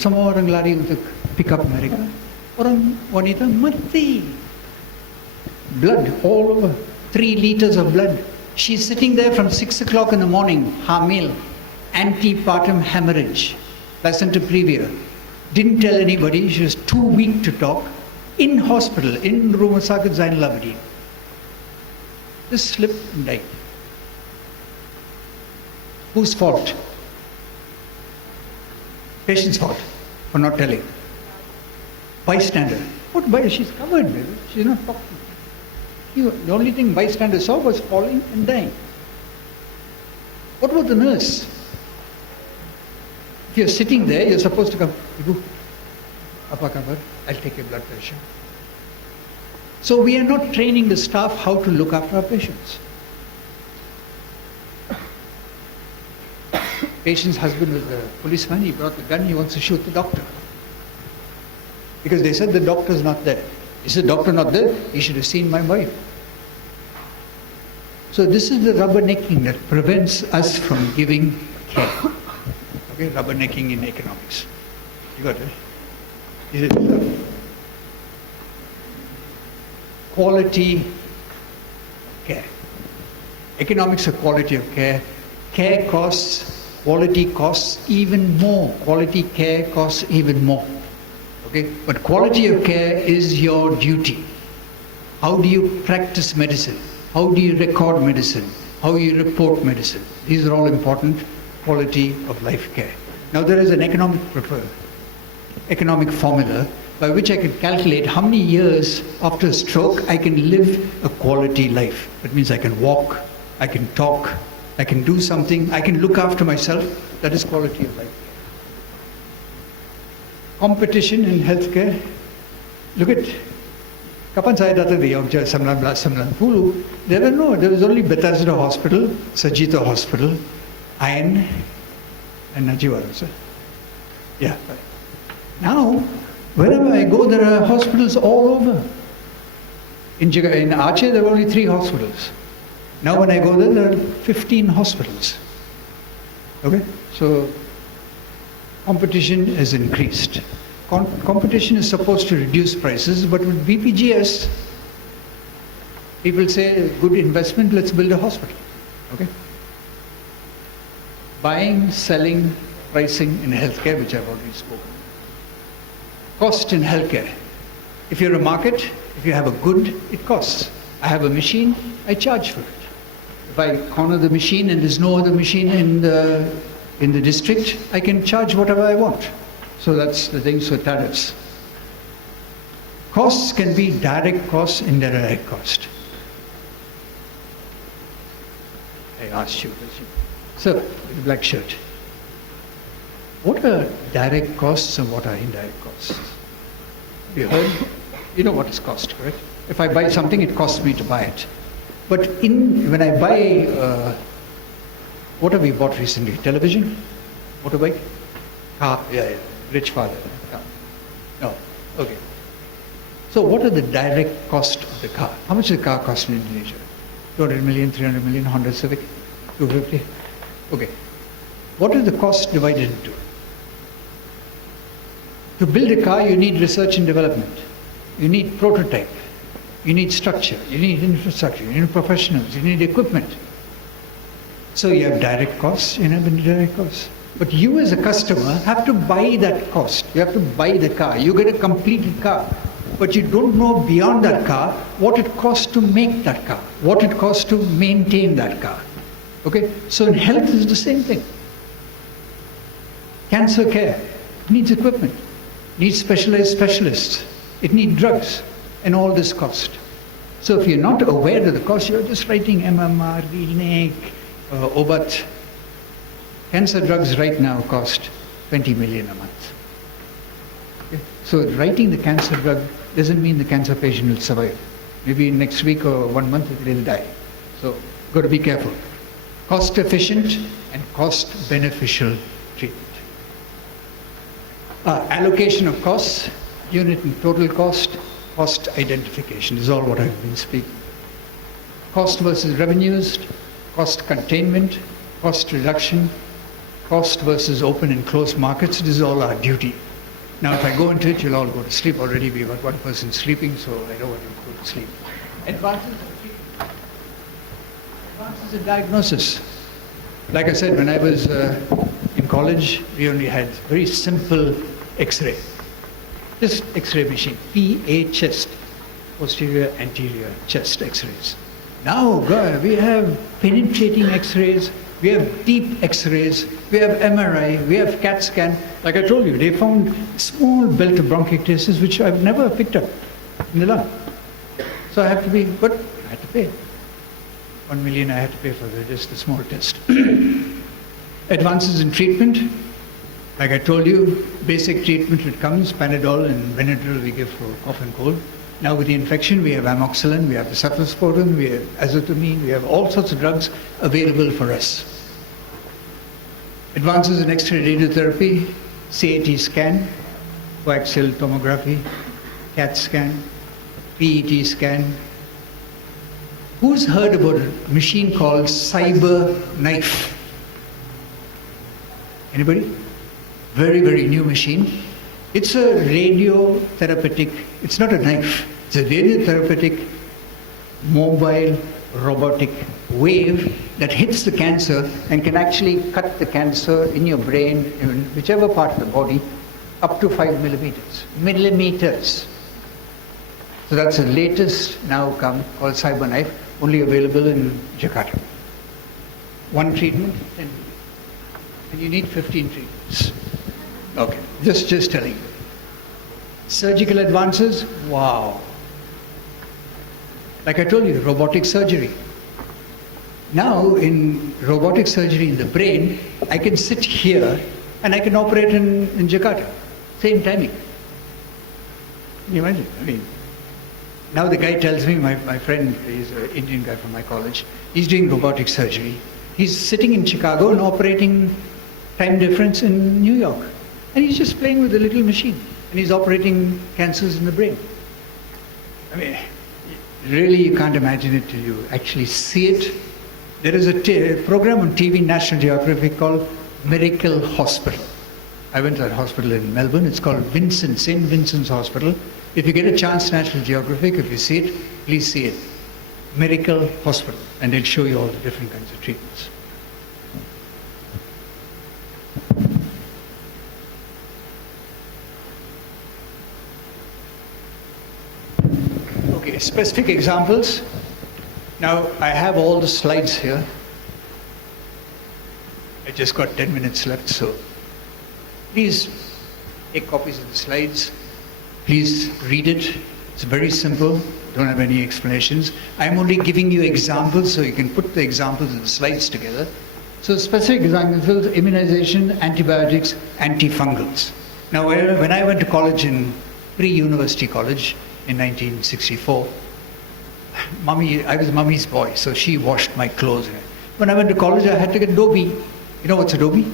Semua orang lari untuk pick up mereka. Orang wanita mati. Blood all over. 3 liters of blood. She's sitting there from 6 o'clock in the morning, hamil, antepartum hemorrhage, placenta previa. Didn't tell anybody, she was too weak to talk. In hospital, in Rumah Sakit Zainal Abidin. Just slipped and died. Whose fault? Patient's fault for not telling. Bystander. What by? She's covered, baby. She's not talking. The only thing bystander saw was falling and dying. What about the nurse? If you're sitting there, you're supposed to come, Ibu, apa kabar? I'll take your blood pressure. So we are not training the staff how to look after our patients. Patient's husband was a policeman, he brought the gun, he wants to shoot the doctor. Because they said the doctor's not there. He said, doctor not there, he should have seen my wife. So this is the rubbernecking that prevents us from giving care. Okay, rubbernecking in economics. You got it? Is it quality care? Economics of quality of care. Care costs, quality costs even more. Quality care costs even more. Okay? But quality of care is your duty. How do you practice medicine? How do you record medicine? How you report medicine? These are all important quality of life care. Now there is an economic formula by which I can calculate how many years after a stroke I can live a quality life. That means I can walk, I can talk, I can do something, I can look after myself. That is quality of life. Competition in healthcare. Look at kapan saya datang di Yogyakarta 1990, there was only Bethesda Hospital, Sajito Hospital, Ain, and Najiwara, sir. Yeah. Now, wherever I go, there are hospitals all over. In Aceh, there were only 3 hospitals. Now when I go there, there are 15 hospitals. Okay? So, competition has increased. Competition is supposed to reduce prices, but with BPGS, people say, good investment, let's build a hospital. Okay? Buying, selling, pricing in healthcare, which I've already spoken. Cost in healthcare. If you're a market, if you have a good, it costs. I have a machine, I charge for it. If I corner the machine and there's no other machine in the district, I can charge whatever I want. So that's the thing, so tariffs. Costs can be direct cost, indirect cost. I asked you, sir, with the black shirt, what are direct costs and what are indirect costs? You heard? You know what is cost, correct? If I buy something, it costs me to buy it. But when I buy, what have we bought recently? Television? Motorbike? Car? Yeah. Rich father. Car. No. Okay. So what are the direct cost of the car? How much does the car cost in Indonesia? 200 million, 300 million, Honda Civic, 250? Okay. What is the cost divided into? To build a car, you need research and development. You need prototype. You need structure. You need infrastructure. You need professionals. You need equipment. So you have direct costs, you have indirect costs. But you as a customer have to buy that cost. You have to buy the car. You get a completed car. But you don't know beyond that car what it costs to make that car, what it costs to maintain that car. Okay? So in health is the same thing. Cancer care needs equipment, needs specialized specialists, it needs drugs, and all this cost. So if you're not aware of the cost, you're just writing MMR, VNIC, OBAT. Cancer drugs right now cost 20 million a month. Okay? So writing the cancer drug doesn't mean the cancer patient will survive. Maybe next week or 1 month they'll die. So got to be careful. Cost efficient and cost beneficial treatment. Allocation of costs, unit and total cost, cost identification is all what I've been speaking. Cost versus revenues, cost containment, cost reduction, cost versus open and closed markets. This is all our duty. Now if I go into it, you'll all go to sleep. Already we've got one person sleeping, so I don't want to go to sleep. Advances in treatment. Advances in diagnosis. Like I said, when I was in college, we only had very simple X-ray. Just X-ray machine, PA chest, posterior, anterior chest X-rays. Now, God, we have penetrating X-rays, we have deep X-rays, we have MRI, we have CAT scan. Like I told you, they found small belt of bronchiectasis which I've never picked up in the lung. So I had to pay. 1 million I had to pay for just the small test. Advances in treatment. Like I told you, basic treatment which comes, Panadol and Benadryl we give for cough and cold. Now with the infection, we have amoxicillin, we have the cephalosporin, we have azotamine, we have all sorts of drugs available for us. Advances in X-ray radiotherapy, CAT scan, coaxial tomography, CAT scan, PET scan. Who's heard about a machine called cyber knife? Anybody? Very, very new machine. It's a radiotherapeutic, it's not a knife, it's a radiotherapeutic mobile robotic wave that hits the cancer and can actually cut the cancer in your brain, in whichever part of the body, up to 5 millimeters. So that's the latest now come called cyber knife, only available in Jakarta. One treatment, 10 million. And you need 15 treatments. Okay, just telling you. Surgical advances, wow. Like I told you, robotic surgery. Now in robotic surgery in the brain, I can sit here and I can operate in Jakarta. Same timing. Can you imagine? I mean, now the guy tells me, my friend, he's an Indian guy from my college, he's doing robotic surgery. He's sitting in Chicago and operating time difference in New York. And he's just playing with a little machine. And he's operating cancers in the brain. I mean, really you can't imagine it till you actually see it. There is a program on TV, National Geographic, called Miracle Hospital. I went to that hospital in Melbourne. It's called St. Vincent's Hospital. If you get a chance, National Geographic, if you see it, please see it. Miracle Hospital. And they'll show you all the different kinds of treatments. Okay, specific examples. Now, I have all the slides here. I just got 10 minutes left, so please take copies of the slides. Please read it. It's very simple, don't have any explanations. I'm only giving you examples so you can put the examples and the slides together. So specific examples: immunization, antibiotics, antifungals. Now when I went to college, in pre-university college in 1964, I was mummy's boy, so she washed my clothes. When I went to college, I had to get Dobi. You know what's a Dobi?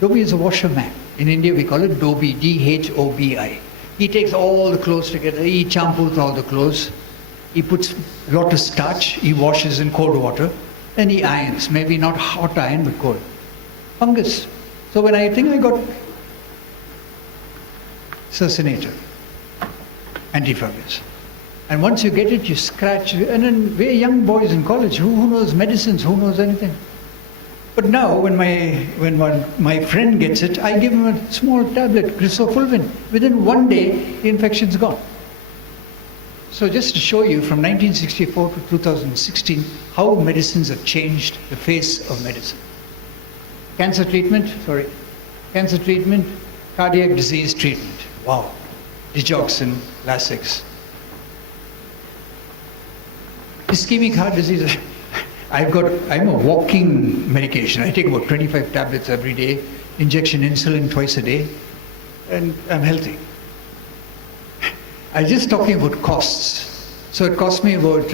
Dobi is a washerman. In India, we call it Dobi, D-H-O-B-I. He takes all the clothes together, he shampoos all the clothes, he puts a lot of starch, he washes in cold water, and he irons. Maybe not hot iron, but cold. Fungus. So when I think I got Accelerator, antifungus. And once you get it, you scratch. And then we're young boys in college. Who knows medicines? Who knows anything? But now, when my friend gets it, I give him a small tablet, grisofulvin. Within one day, the infection's gone. So just to show you, from 1964 to 2016, how medicines have changed the face of medicine. Cancer treatment, cardiac disease treatment. Wow. Digoxin, Lasix. Ischemic heart disease. I'm a walking medication. I take about 25 tablets every day, injection insulin twice a day, and I'm healthy. I'm just talking about costs. So it costs me about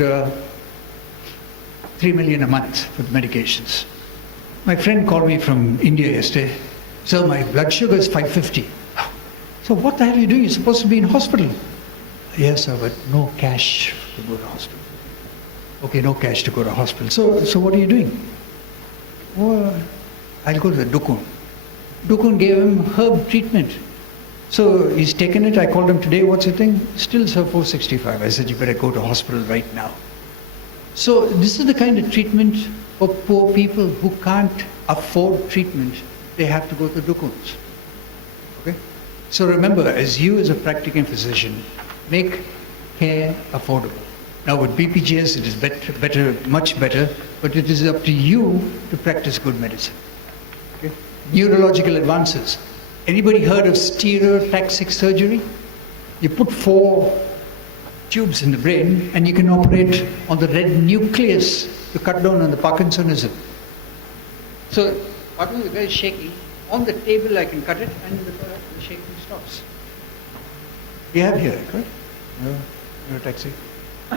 $3 million a month for the medications. My friend called me from India yesterday. Sir, my blood sugar is 550. So what the hell are you doing? You're supposed to be in hospital. Yes, sir, but no cash to go to hospital. Okay, no cash to go to hospital. So what are you doing? Oh, I'll go to the Dokun. Dokun gave him herb treatment. So he's taken it. I called him today. What's the thing? Still, sir, 465. I said, you better go to hospital right now. So this is the kind of treatment for poor people who can't afford treatment. They have to go to Dokuns. Okay? So remember, as a practicing physician, make care affordable. Now with BPJS, it is better, much better, but it is up to you to practice good medicine. Okay? Neurological advances. Anybody heard of stereotactic surgery? You put 4 tubes in the brain and you can operate on the red nucleus to cut down on the Parkinsonism. So, pardon, the guy is shaky. On the table I can cut it and the shaking stops. You have here, right? Neurotaxi.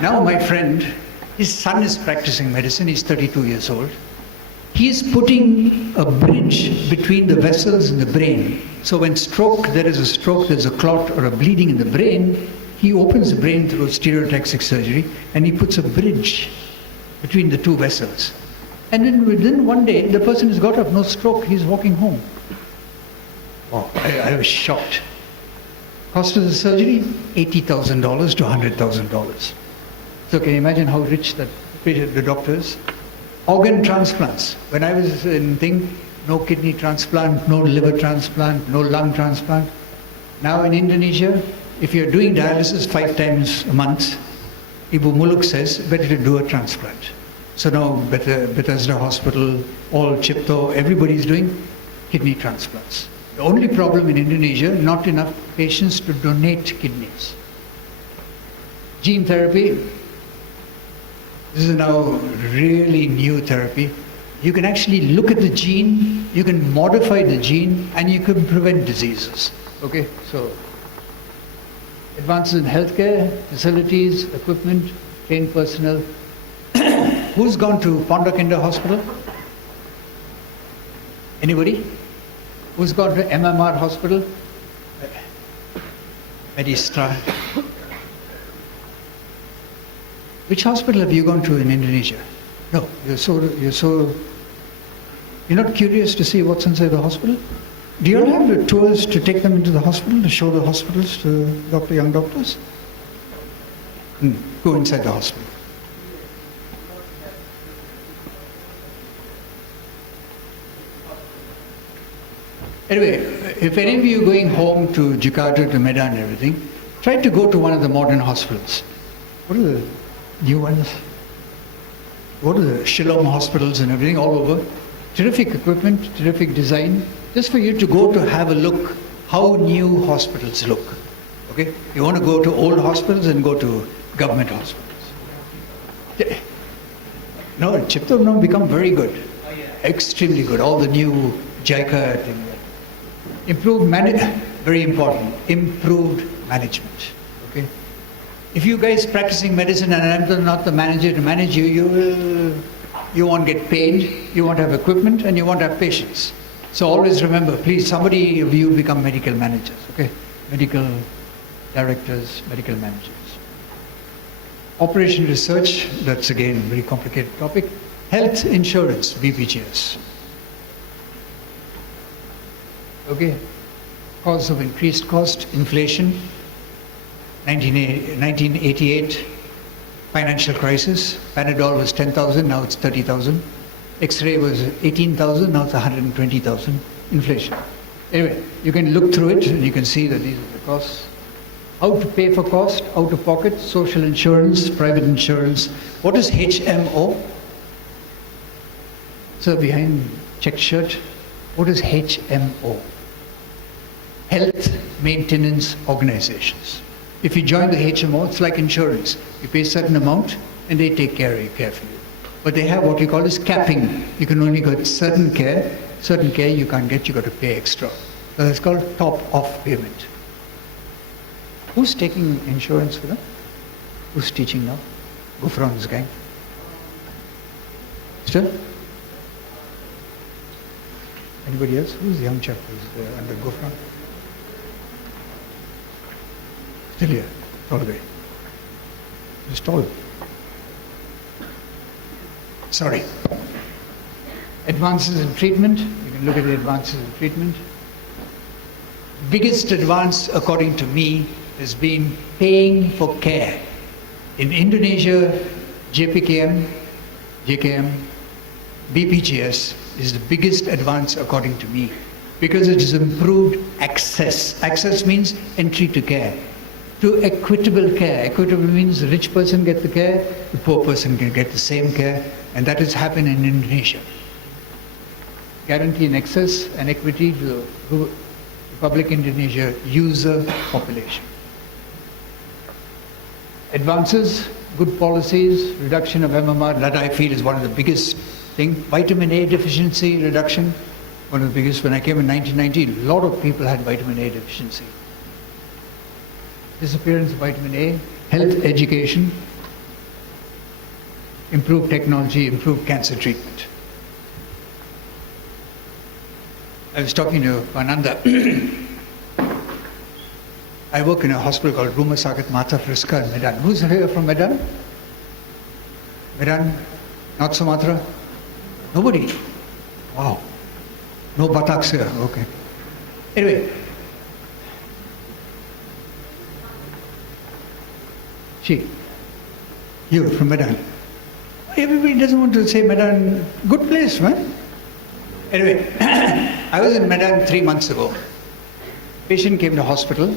Now my friend, his son is practicing medicine, he's 32 years old. He's putting a bridge between the vessels in the brain. So when there is a stroke, there's a clot or a bleeding in the brain, he opens the brain through stereotactic surgery and he puts a bridge between the 2 vessels. And then within one day, the person has got up, no stroke, he's walking home. Wow, I was shocked. Cost of the surgery, $80,000 to $100,000. So can you imagine how rich the doctor is? Organ transplants. When I was in no kidney transplant, no liver transplant, no lung transplant. Now in Indonesia, if you're doing dialysis 5 times a month, Ibu Muluk says, better to do a transplant. So now Bethesda Hospital, all Cipto, everybody's doing kidney transplants. The only problem in Indonesia, not enough patients to donate kidneys. Gene therapy. This is now really new therapy. You can actually look at the gene, you can modify the gene, and you can prevent diseases. Okay, so advances in healthcare, facilities, equipment, trained personnel. Who's gone to Pondok Hospital? Anybody? Who's gone to MMR Hospital? Medistra. Which hospital have you gone to in Indonesia? No, you're not curious to see what's inside the hospital? Do you all have the tours to take them into the hospital, to show the hospitals to young doctors? Go inside the hospital. Anyway, if any of you are going home to Jakarta, to Medan and everything, try to go to one of the modern hospitals. What are the new ones? Go to the Shillong hospitals and everything all over. Terrific equipment, terrific design. Just for you to go to have a look how new hospitals look. Okay? You want to go to old hospitals and go to government hospitals. No, Chipto now become very good. Extremely good. All the new JICA thing. Improved very important. Improved management. Okay? If you guys practicing medicine and I'm not the manager to manage you, you won't get paid, you won't have equipment, and you won't have patients. So always remember, please, somebody of you become medical managers, okay? Medical directors, medical managers. Operation research, that's again a very complicated topic. Health insurance, BPJS. Okay, cause of increased cost, inflation, 1988, financial crisis. Panadol was 10,000, now it's 30,000. X-ray was 18,000, now it's 120,000. Inflation. Anyway, you can look through it and you can see that these are the costs. How to pay for cost, out of pocket, social insurance, private insurance. What is HMO? So behind checked shirt, what is HMO? Health Maintenance Organizations. If you join the HMO, it's like insurance. You pay a certain amount and they take care of you carefully. But they have what we call as capping. You can only get certain care you can't get, you got to pay extra. So it's called top-off payment. Who's taking insurance for them? Who's teaching now? Gufran's gang. Still? Anybody else? Who's the young chap who's under Gufran? Still here, tall guy. He's tall. Sorry. Advances in treatment. You can look at the advances in treatment. Biggest advance, according to me, has been paying for care. In Indonesia, JPKM, JKM, BPJS is the biggest advance according to me because it has improved access. Access means entry to care. To equitable care. Equitable means the rich person gets the care, the poor person can get the same care, and that has happened in Indonesia. Guarantee in access and equity to the Republic Indonesia user population. Advances, good policies, reduction of MMR, that I feel is one of the biggest things. Vitamin A deficiency reduction, one of the biggest. When I came in 1990, a lot of people had vitamin A deficiency. Disappearance of vitamin A, health education, improved technology, improved cancer treatment. I was talking to Ananda. I work in a hospital called Rumah Sakit Mata Friska in Medan. Who's here from Medan? Medan? Not Sumatra? Nobody? Wow. No Bataks here, okay. Anyway. You from Medan. Everybody doesn't want to say Medan, good place, man. Anyway, I was in Medan 3 months ago. Patient came to hospital,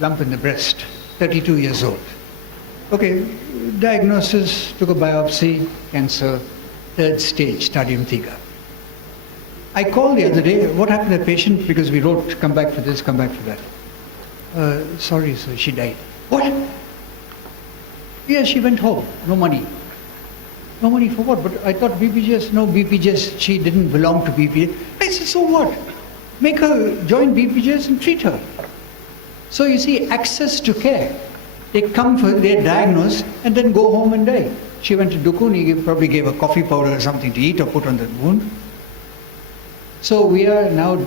lump in the breast, 32 years old. Okay, diagnosis, took a biopsy, cancer, 3rd stage, stadium 3. I called the other day, what happened to the patient? Because we wrote, come back for this, come back for that. Sorry, sir, she died. What? Yeah, she went home, no money. No money for what? But I thought BPJS, no BPJS, she didn't belong to BPJS. I said, so what? Make her join BPJS and treat her. So you see, access to care. They come for, they're diagnosed and then go home and die. She went to Dukun, he probably gave her coffee powder or something to eat or put on the wound. So we are now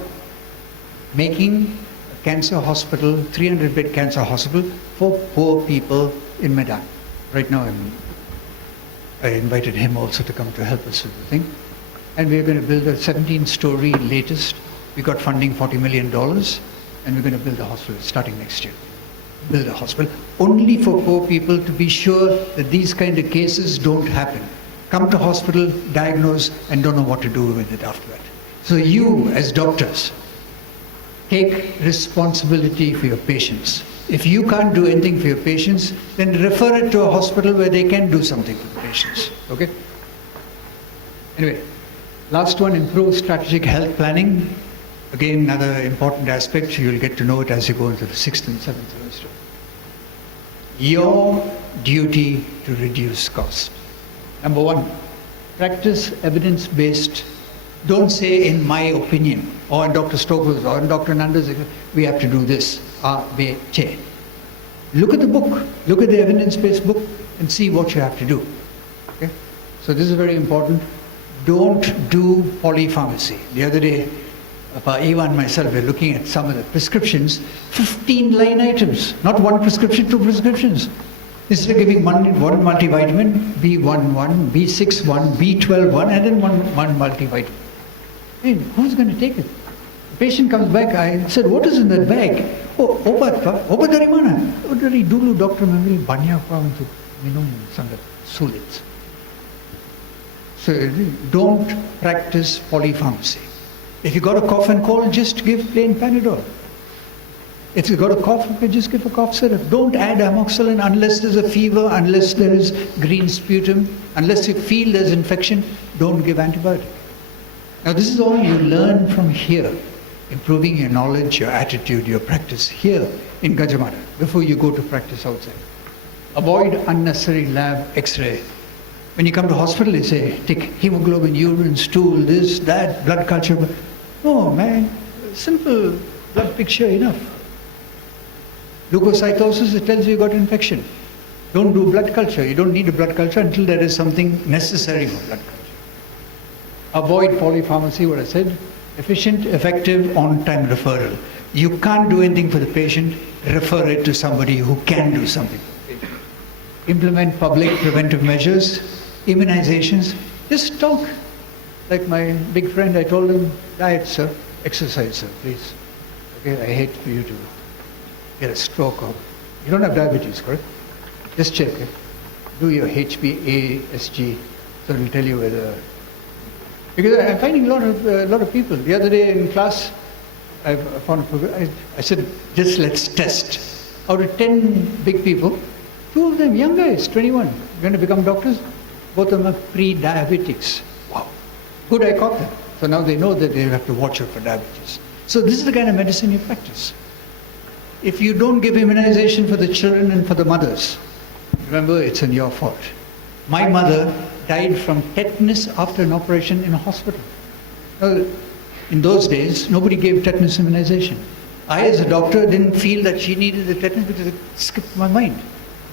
making a cancer hospital, 300-bed cancer hospital for poor people in Medan. Right now I invited him also to come to help us with the thing. And we're going to build a 17-story latest. We got funding $40 million and we're going to build a hospital starting next year. Build a hospital only for poor people to be sure that these kind of cases don't happen. Come to hospital, diagnose, and don't know what to do with it after that. So you, as doctors, take responsibility for your patients. If you can't do anything for your patients, then refer it to a hospital where they can do something for the patients. Okay? Anyway, last one, improve strategic health planning. Again, another important aspect, you'll get to know it as you go into the 6th and 7th semester. Your duty to reduce cost. Number one, practice evidence-based. Don't say in my opinion, or in Dr. Stokoe's, or in Dr. Nanda's, we have to do this, A, B, C. Look at the book, look at the evidence-based book, and see what you have to do. Okay? So this is very important. Don't do polypharmacy. The other day, Eva and myself were looking at some of the prescriptions, 15 line items, not one prescription, 2 prescriptions. Instead of giving one multivitamin, B1, B6, B12, and then one multivitamin. I mean, who's going to take it? The patient comes back, I said, what is in that bag? Oh, obat dari mana? Oh, dari dulu dokter membeli banyak untuk minum sangat sulit. So don't practice polypharmacy. If you got a cough and cold, just give plain Panadol. If you got a cough, just give a cough syrup. Don't add amoxicillin unless there's a fever, unless there is green sputum, unless you feel there's infection, don't give antibiotic. Now this is all you learn from here, improving your knowledge, your attitude, your practice here in Gajah Mada before you go to practice outside. Avoid unnecessary lab X-ray. When you come to hospital, they say, take hemoglobin, urine, stool, this, that, blood culture. Oh man, simple blood picture enough. Leukocytosis, it tells you got infection. Don't do blood culture. You don't need a blood culture until there is something necessary for blood culture. Avoid polypharmacy, what I said. Efficient, effective, on-time referral. You can't do anything for the patient, refer it to somebody who can do something for the patient. Implement public preventive measures, immunizations. Just talk. Like my big friend, I told him, diet, sir, exercise, sir, please. Okay, I hate for you to get a stroke or, you don't have diabetes, correct? Just check it. Do your HbA1c, so it will tell you whether. Because I'm finding a lot of people. The other day in class, I found I said, just let's test. Out of 10 big people, 2 of them, young guys, 21, going to become doctors. Both of them are pre-diabetics. Wow. Good, I caught them. So now they know that they have to watch out for diabetes. So this is the kind of medicine you practice. If you don't give immunization for the children and for the mothers, remember, it's in your fault. My mother died from tetanus after an operation in a hospital. Now, in those days, nobody gave tetanus immunization. I, as a doctor, didn't feel that she needed the tetanus because it skipped my mind.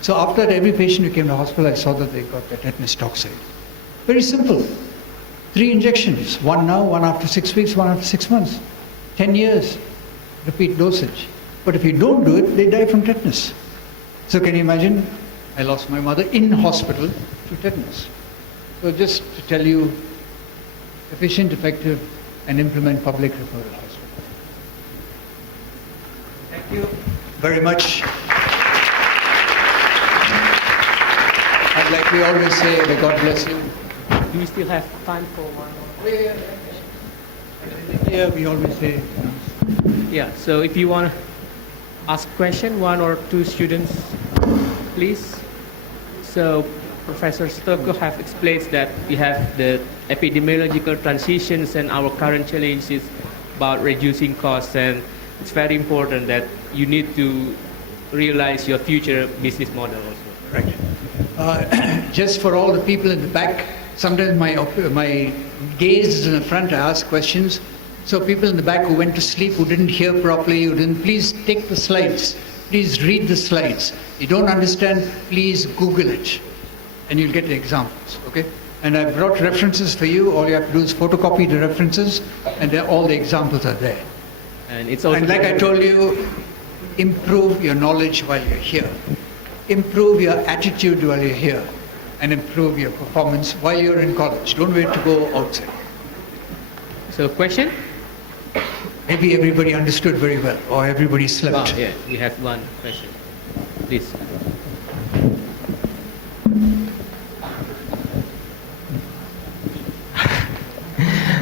So after every patient who came to hospital, I saw that they got the tetanus toxoid. Very simple. 3 injections, 1 now, 1 after 6 weeks, 1 after 6 months. 10 years, repeat dosage. But if you don't do it, they die from tetanus. So can you imagine? I lost my mother in hospital to tetanus. So just to tell you, efficient, effective, and implement public referral hospital. Thank you very much. And like we always say, may God bless you. Do we still have time for one more? Yeah, we always say. Yeah, so if you want to ask question, 1 or 2 students, please. So Professor Stokoe have explained that we have the epidemiological transitions and our current challenge is about reducing costs, and it's very important that you need to realize your future business model also. Right. Just for all the people in the back, sometimes my gaze is in the front, I ask questions. So people in the back who went to sleep, who didn't hear properly, who didn't, please take the slides. Please read the slides. You don't understand, please Google it. And you'll get the examples, okay? And I brought references for you. All you have to do is photocopy the references, and all the examples are there. And it's also, and like I told you, improve your knowledge while you're here. Improve your attitude while you're here. And improve your performance while you're in college. Don't wait to go outside. So question? Maybe everybody understood very well, or everybody slept. Oh, yeah, we have one question. Please.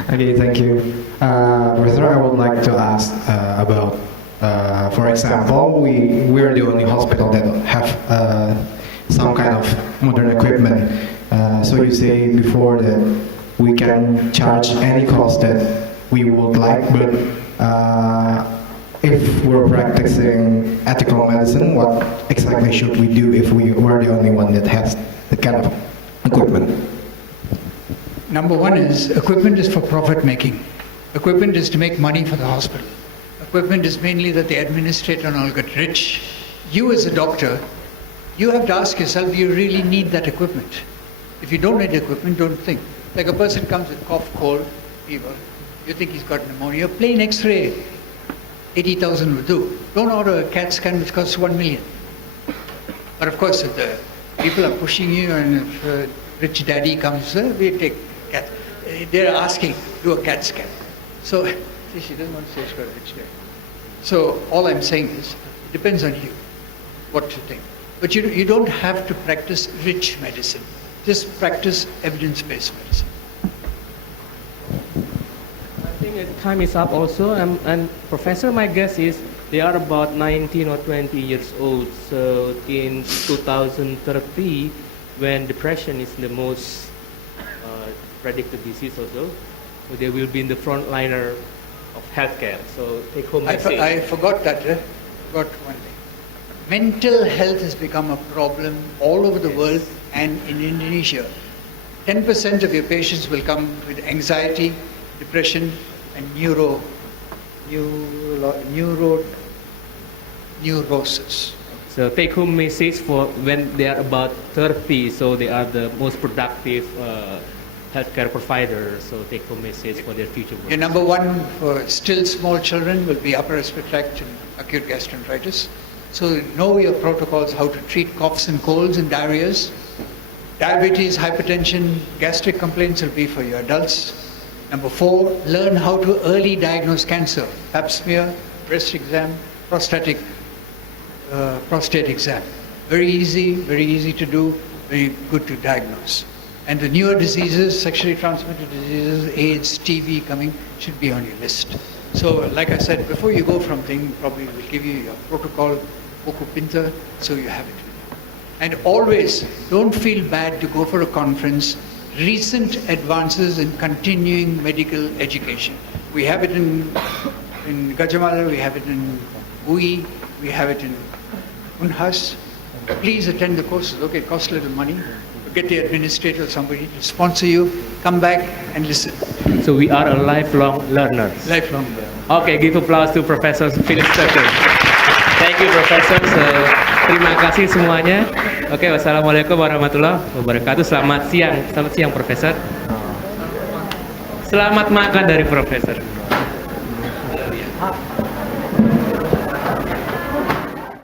Okay, thank you. Professor, I would like to ask about, for example, we're the only hospital that have some kind of modern equipment. So you say before that we can charge any cost that we would like, but if we're practicing ethical medicine, what exactly should we do if we were the only one that has that kind of equipment? Number one is, equipment is for profit making. Equipment is to make money for the hospital. Equipment is mainly that the administrator and all get rich. You as a doctor, you have to ask yourself, do you really need that equipment? If you don't need equipment, don't think. Like a person comes with cough, cold, fever, you think he's got pneumonia, plain X-ray, 80,000 will do. Don't order a CAT scan which costs 1 million. But of course, if the people are pushing you and if rich daddy comes, we take CAT. They're asking, do a CAT scan. So, see, she doesn't want to say she's got a rich daddy. So all I'm saying is, it depends on you, what you think. But you don't have to practice rich medicine. Just practice evidence-based medicine. I think time is up also, and Professor, my guess is they are about 19 or 20 years old. So in 2030, when depression is the most predicted disease also, so they will be in the front liner of healthcare. So take home message. I forgot that. Forgot one thing. Mental health has become a problem all over the world and in Indonesia. 10% of your patients will come with anxiety, depression, and neurosis. So take home message for when they are about 30, so they are the most productive healthcare provider. So take home message for their future work. Your number one for still small children will be upper respiratory tract and acute gastroenteritis. So know your protocols, how to treat coughs and colds and diarrheas. Diabetes, hypertension, gastric complaints will be for your adults. Number 4, learn how to early diagnose cancer. Pap smear, breast exam, prostate exam. Very easy to do, very good to diagnose. And the newer diseases, sexually transmitted diseases, AIDS, TB coming, should be on your list. So, like I said, before you go from thing, probably we'll give you your protocol, Buku Pinter, so you have it. And always, don't feel bad to go for a conference. Recent advances in continuing medical education. We have it in Gajah, we have it in UI, we have it in Unhas. Please attend the courses. Okay, it costs a little money. Get the administrator or somebody to sponsor you. Come back and listen. So we are a lifelong learners. Lifelong learner. Okay, give applause to Professor Philip Stokoe. Thank you, Professor. So, terima kasih semuanya. Oke, wassalamualaikum warahmatullahi wabarakatuh. Selamat siang, Profesor. Selamat makan dari Profesor.